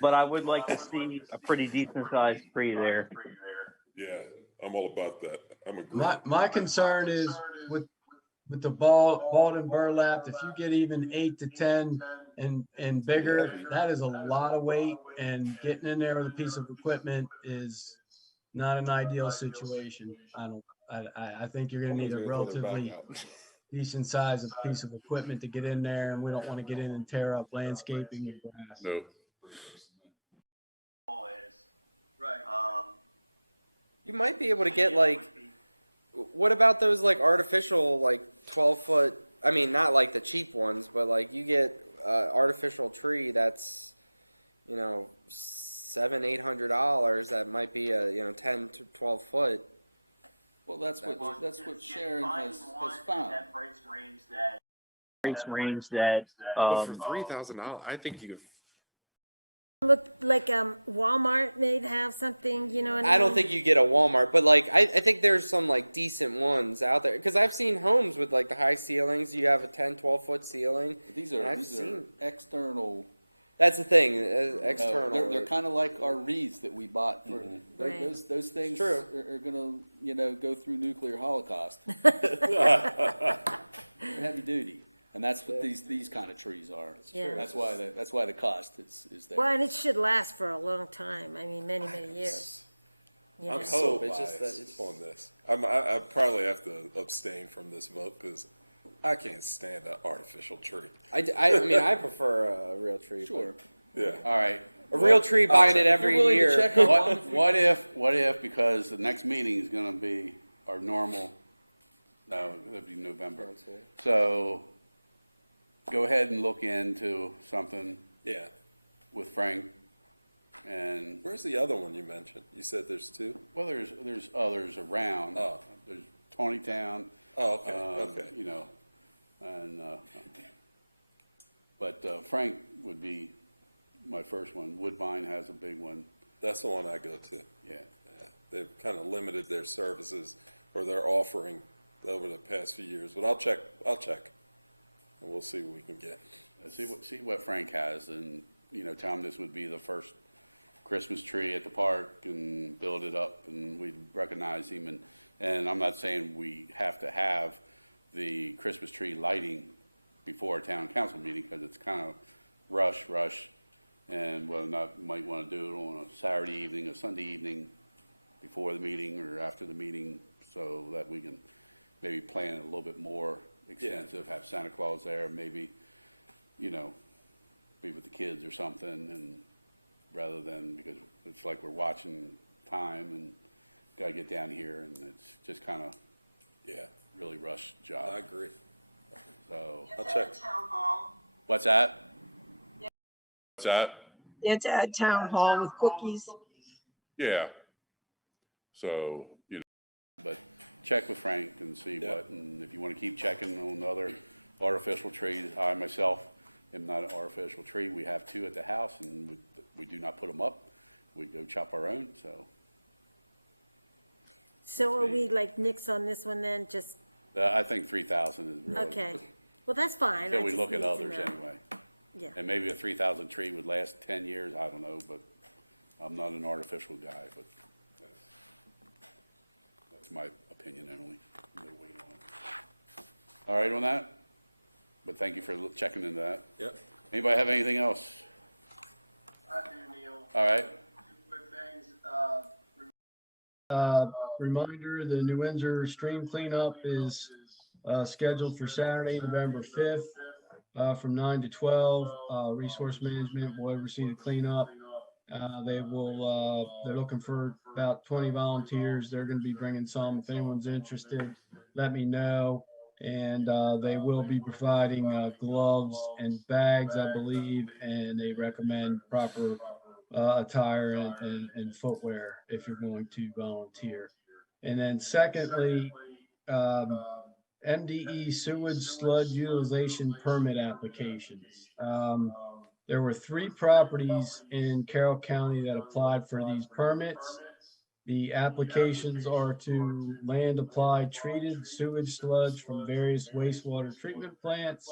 But I would like to see a pretty decent sized tree there. yeah, I'm all about that. I'm agree. my concern is with the balled and burlapped, if you get even 8 to 10 and bigger, that is a lot of weight, and getting in there with a piece of equipment is not an ideal situation. I think you're gonna need a relatively decent size of piece of equipment to get in there, and we don't want to get in and tear up landscaping and grass. No. Right. You might be able to get what about those artificial 12-foot? I mean, not like the cheap ones, but you get artificial tree that's, you know, $700-800. That might be a 10 to 12 foot. Well, that's what Sharon has found. That price range that. Price range that, But for $3,000, I think you could. Look like Walmart may have something, you know. I don't think you get a Walmart, but I think there's some decent ones out there, because I've seen homes with the high ceilings. You have a 10-12 foot ceiling. These are external. That's the thing, external. They're kind of like our wreaths that we bought. For, Right. Those things True. are going to go through nuclear holocaust. Heavy duty, and that's what these kind of trees are. Yeah. That's why the cost is there. Well, and it should last for a long time. I mean, many years. You know? I'm so It's just biased on this. I probably have to abstain from this vote because I can't stand an artificial tree. I mean, I prefer a real tree. Sure. Yeah. All right. A real tree, buying it every You're willing to year. check on What if, because the next meeting is gonna be our normal, no, it'll be November. So go ahead and look into something Yeah. with Frank. And, Where's the other one you mentioned? You said there's 2? well, there's others around. Oh. There's Tawny Town. Oh, okay. You know, and, but Frank would be my first one. Woodbine has a big one. That's the one I go to. Yeah. Yeah. They've kind of limited their services or their offering over the past few years, but I'll check, and we'll see what we can get. See what Frank has, and, you know, tell him this would be the first Christmas tree at the park, and build it up, and we'd recognize him. And I'm not saying we have to have the Christmas tree lighting before a town council meeting, because it's kind of rush, and whether or not we might want to do it on a Saturday evening, a Sunday evening, before the meeting or after the meeting, so that we can maybe plan a little bit more extensive, have Santa Claus there, maybe, you know, be with the kids or something, and rather than, because it's like we're watching time and gotta get down here, and it's just kind of really rushed job. I agree. So, I'll check. Town hall. what's that? What's that? It's at town hall with cookies. Yeah. So, you know, But check with Frank and see Yeah. what, and if you want to keep checking on other artificial trees, I myself am not an artificial tree. We have 2 at the house, and we do not put them up. We go chop our own, so. So are we like nix on this one then, just, I think 3,000 is really. okay, well, that's fine. Until I we just look at need to others know. anyway. Yeah, And maybe a 3,000 tree would last 10 years, I don't know, but I'm not an artificial guy, but that's my opinion only. No weight on it. All right on that? But thank you for checking into that. Yep. Anybody have anything else? I do, Neil. All right. Two quick things. Reminder, the New Windsor stream cleanup is scheduled for Saturday, November 5th, from 9 to 12. Resource Management will oversee the cleanup. They're looking for about 20 volunteers. They're going to be bringing some. If anyone's interested, let me know. And they will be providing gloves and bags, I believe, and they recommend proper attire and footwear if you're going to volunteer. And then secondly, MDE sewage slud utilization permit applications. There were 3 properties in Carroll County that applied for these permits. The applications are to land applied treated sewage sludge from various wastewater treatment plants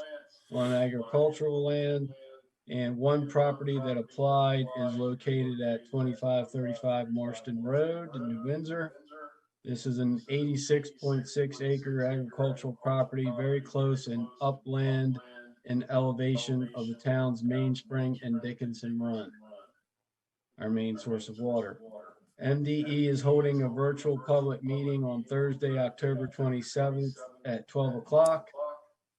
on agricultural land. And one property that applied is located at 2535 Marston Road in New Windsor. This is an 86.6 acre agricultural property, very close in upland and elevation of the town's mainspring and Dickinson Run, our main source of water. MDE is holding a virtual public meeting on Thursday, October 27th at 12 o'clock.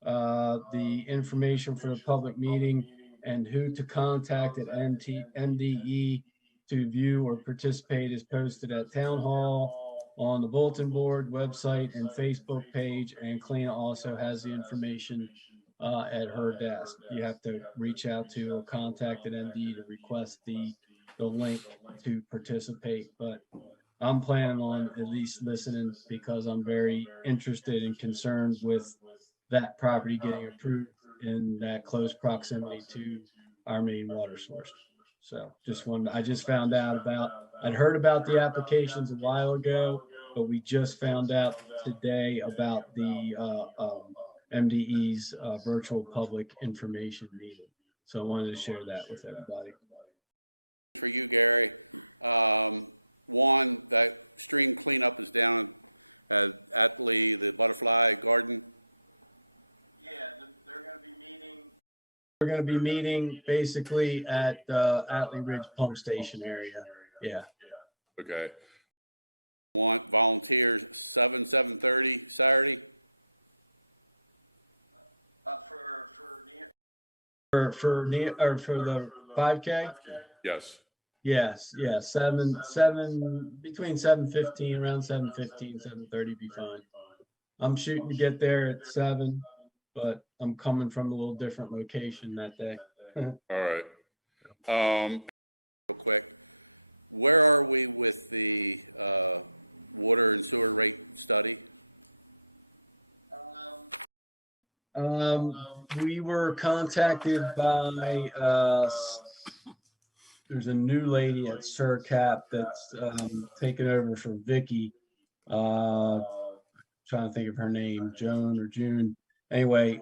The information for the public meeting and who to contact at MDE to view or participate is posted at Town Hall, on the bulletin board, website, and Facebook page. And Clena also has the information at her desk. You have to reach out to or contact at MDE to request the link to participate. But I'm planning on at least listening because I'm very interested and concerned with that property getting approved in that close proximity to our main water source. So I just found out I'd heard about the applications a while ago, but we just found out today about the MDE's virtual public information meeting. So I wanted to share that with everybody. For you, Gary, one, that stream cleanup is down at Atlee, the Butterfly Garden. Yeah, they're gonna be meeting. We're going to be meeting basically at the Atlee Ridge Pump Station area. Yeah. okay. Want volunteers 7:30 Saturday? For the 5K? Yes. Yes, yeah, between 7:15, around 7:15, 7:30 be fine. I'm shooting to get there at 7, but I'm coming from a little different location that day. All right. Real quick, where are we with the water and sewer rate study? We were contacted by, there's a new lady at SIRCAP that's taken over for Vicky. Trying to think of her name, Joan or June. Anyway,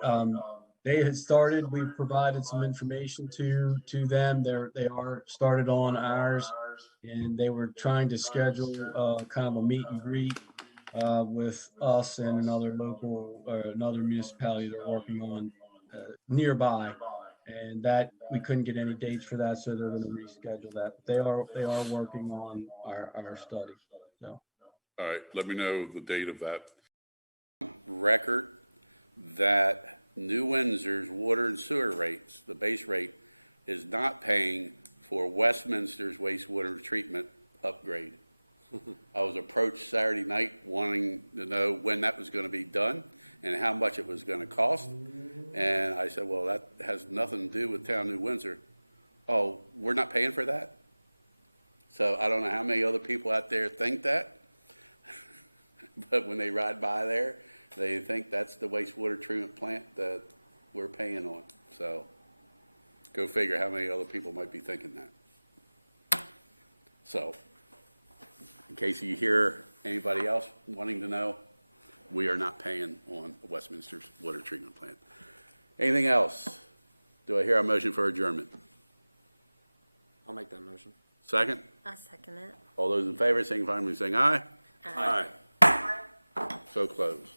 they had started. We provided some information to them. They are started on ours, and they were trying to schedule kind of a meet and greet with us and another local or another municipality they're working on nearby. And that, we couldn't get any dates for that, so they're gonna reschedule that. They are working on our study, so. All right, let me know the date of that. Record that New Windsor's water and sewer rates, the base rate, is not paying for Westminster's wastewater treatment upgrade. I was approached Saturday night wanting to know when that was going to be done and how much it was going to cost. And I said, well, that has nothing to do with Town New Windsor. Oh, we're not paying for that? So I don't know how many other people out there think that. But when they ride by there, they think that's the wastewater treatment plant that we're paying on. So go figure how many other people might be thinking that. So in case you hear anybody else wanting to know, we are not paying on Westminster's water treatment plant. Anything else? Do I hear a motion for adjournment? I'll make that motion. Second? I second it. All those in favor, signify by saying aye. Aye. So closed.